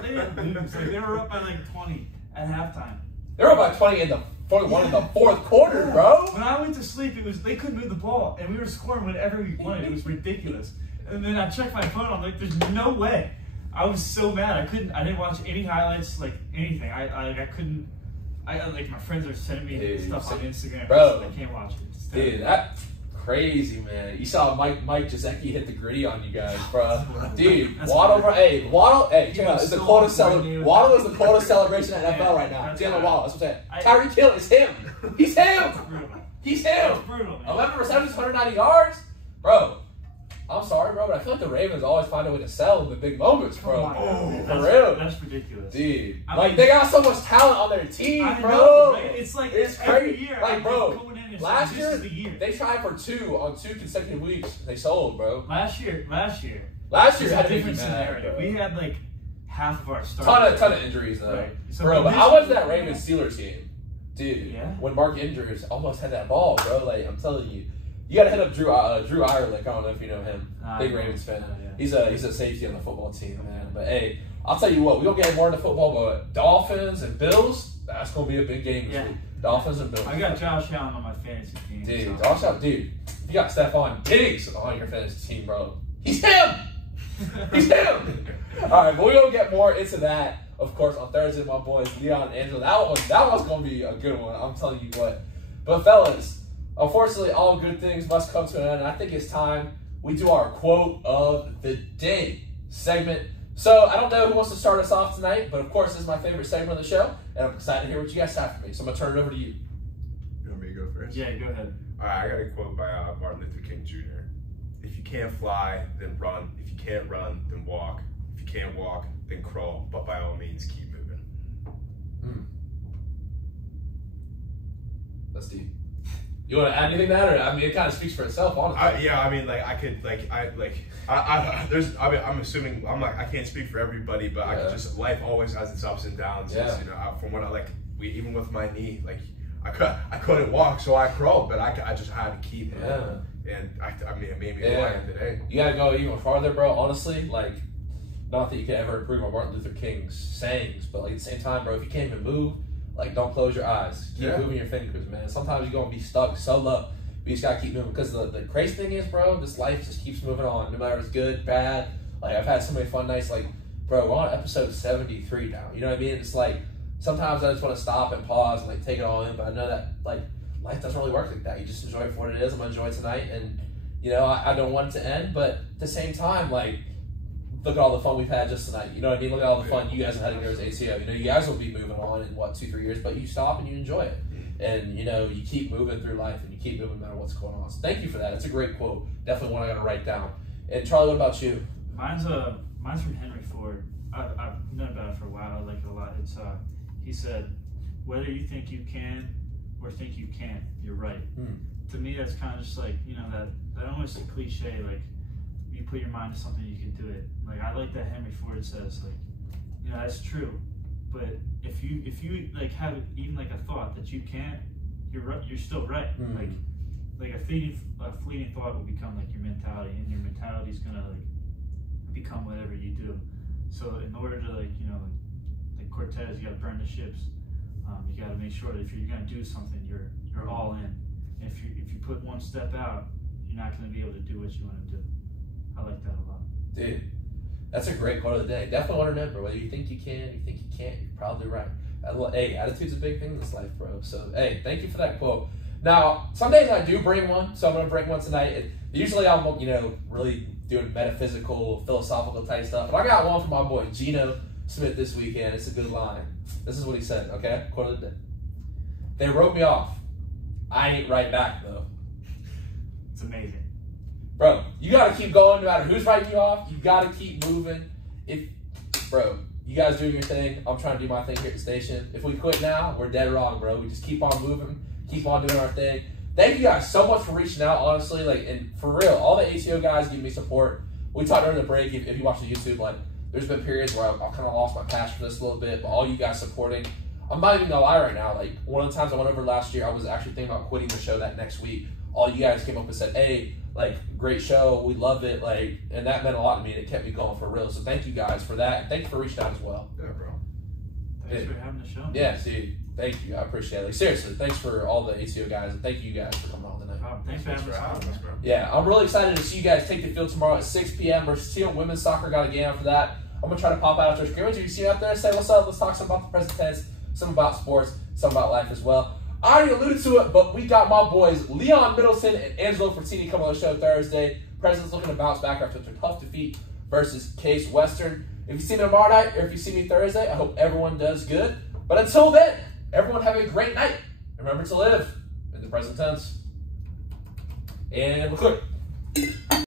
didn't lose. Like, they were up by like 20 at halftime. They were up by 20 in the fourth quarter, bro. When I went to sleep, they couldn't move the ball, and we were scoring whenever we wanted. It was ridiculous. And then I checked my phone. I'm like, there's no way. I was so mad. I didn't watch any highlights, like anything. I couldn't. Like, my friends are sending me stuff on Instagram, bro. So I can't watch it. Dude, that's crazy, man. You saw Mike Gesicki hit the gritty on you guys, bro. Dude, Waddle, check it out. It's the coldest celebration. Waddle is the coldest celebration in NFL right now. Jalen Waddle, that's what I'm saying. Tyreek Hill is him. He's him. He's him. 11 receptions, 190 yards, bro. I'm sorry, bro, but I feel like the Ravens always find a way to sell in the big moments, bro. For real. That's ridiculous. Dude. Like, they got so much talent on their team, bro. Know, right? It's like it's every crazy. year. Like, bro, last year, the they tried for 2 on 2 consecutive weeks. They sold, bro. Last year had a different scenario. Bro. We had, like, half of our starters. Ton of injuries, though. Right. So bro, but I went to that Ravens-Steelers game. Dude, when Mark Andrews almost had that ball, bro. Like, I'm telling you. You gotta hit up Drew Ireland. I don't know if you know him. Big Ravens fan. Yeah. He's a safety on the football team, man. But hey, I'll tell you what, we don't get more into football, but Dolphins and Bills, that's gonna be a big game this week. Dolphins and Bills. I got Josh Allen on my fantasy team. Dude, Josh Allen, dude. You got Stephon Diggs on your fantasy team, bro. He's him! He's him! Alright, but we're gonna get more into that, of course, on Thursday, my boys, Leon and Angela. That one's gonna be a good one, I'm telling you what. But fellas, unfortunately, all good things must come to an end, and I think it's time we do our quote of the day segment. So I don't know who wants to start us off tonight, but of course this is my favorite segment of the show, and I'm excited to hear what you guys have for me. So I'm going to turn it over to you. You want me to go first? Yeah, go ahead. All right, I got a quote by Martin Luther King Jr. If you can't fly, then run. If you can't run, then walk. If you can't walk, then crawl. But by all means, keep moving. That's deep. You want to add anything to that, or I mean, it kind of speaks for itself, honestly. Yeah, I mean, like I'm assuming I can't speak for everybody, but I could just life always has its ups and downs. Yeah. You know, from what even with my knee, like I couldn't walk, so I crawled, but I just had to keep. And I mean, it made me who I am today. You gotta go even farther, bro. Honestly, like, not that you can ever improve on Martin Luther King's sayings, but like at the same time, bro, if you can't even move. Like, don't close your eyes. Keep moving your fingers, man. Sometimes you're going to be stuck so low. But you just got to keep moving. Because the crazy thing is, bro, this life just keeps moving on. No matter if it's good, bad. Like, I've had so many fun nights. Like, bro, we're on episode 73 now. You know what I mean? It's like, sometimes I just want to stop and pause and, like, take it all in. But I know that, like, life doesn't really work like that. You just enjoy it for what it is. I'm going to enjoy it tonight. And, you know, I don't want it to end. But at the same time, like, look at all the fun we've had just tonight. You know what I mean? Look at all the fun you guys have had in yours ACO. You know, you guys will be moving on in, 2-3 years, but you stop and you enjoy it. And, you know, you keep moving through life and you keep moving no matter what's going on. So thank you for that. It's a great quote. Definitely one I got to write down. And Charlie, what about you? Mine's from Henry Ford. I've known about it for a while. I like it a lot. It's he said, whether you think you can or think you can't, you're right. To me, that's kind of just like, you know, that almost a cliche, like, you put your mind to something, you can do it. Like, I like that Henry Ford says, like, you know, that's true. But if you like have even like a thought that you can't, you're still right. Like a fleeting thought will become like your mentality, and your mentality is gonna like become whatever you do. So in order to, like, you know, like Cortez, you gotta burn the ships. You gotta make sure that if you're gonna do something, you're all in. And if you put one step out, you're not gonna be able to do what you want to do. I like that a lot. Dude, that's a great quote of the day. Definitely want to remember, whether you think you can, you think you can't, you're probably right. Hey, attitude's a big thing in this life, bro. So, hey, thank you for that quote. Now, some days I do bring one, so I'm going to bring one tonight. And usually I'm, you know, really doing metaphysical, philosophical type stuff. But I got one from my boy Gino Smith this weekend. It's a good line. This is what he said, okay? Quote of the day. They wrote me off. I ain't right back, though. It's amazing. Bro, you got to keep going no matter who's writing you off. You got to keep moving. Bro, you guys doing your thing. I'm trying to do my thing here at the station. If we quit now, we're dead wrong, bro. We just keep on moving, keep on doing our thing. Thank you guys so much for reaching out, honestly. And for real, all the ACO guys give me support. We talked during the break, if you watch the YouTube, there's been periods where I've kind of lost my passion for this a little bit, but all you guys supporting, I'm not even gonna lie right now. One of the times I went over last year, I was actually thinking about quitting the show that next week. All you guys came up and said, hey, great show, we love it, and that meant a lot to me, and it kept me going for real. So thank you guys for that, and thank you for reaching out as well. Yeah, bro. Thanks for having the show. Yeah, see, thank you, I appreciate it. Seriously, thanks for all the ACO guys, and thank you guys for coming on tonight. Thanks for having us, bro. Yeah, I'm really excited to see you guys take the field tomorrow at 6 p.m. versus Teal Women's Soccer. Got a game after that. I'm gonna try to pop out after scrimmage. If you see me out there, say what's up. Let's talk some about the present tense, some about sports, some about life as well. I already alluded to it, but we got my boys Leon Middleton and Angelo Frattini coming on the show Thursday. President's looking to bounce back after a tough defeat versus Case Western. If you see me tomorrow night or if you see me Thursday, I hope everyone does good. But until then, everyone have a great night. Remember to live in the present tense. And we're clear.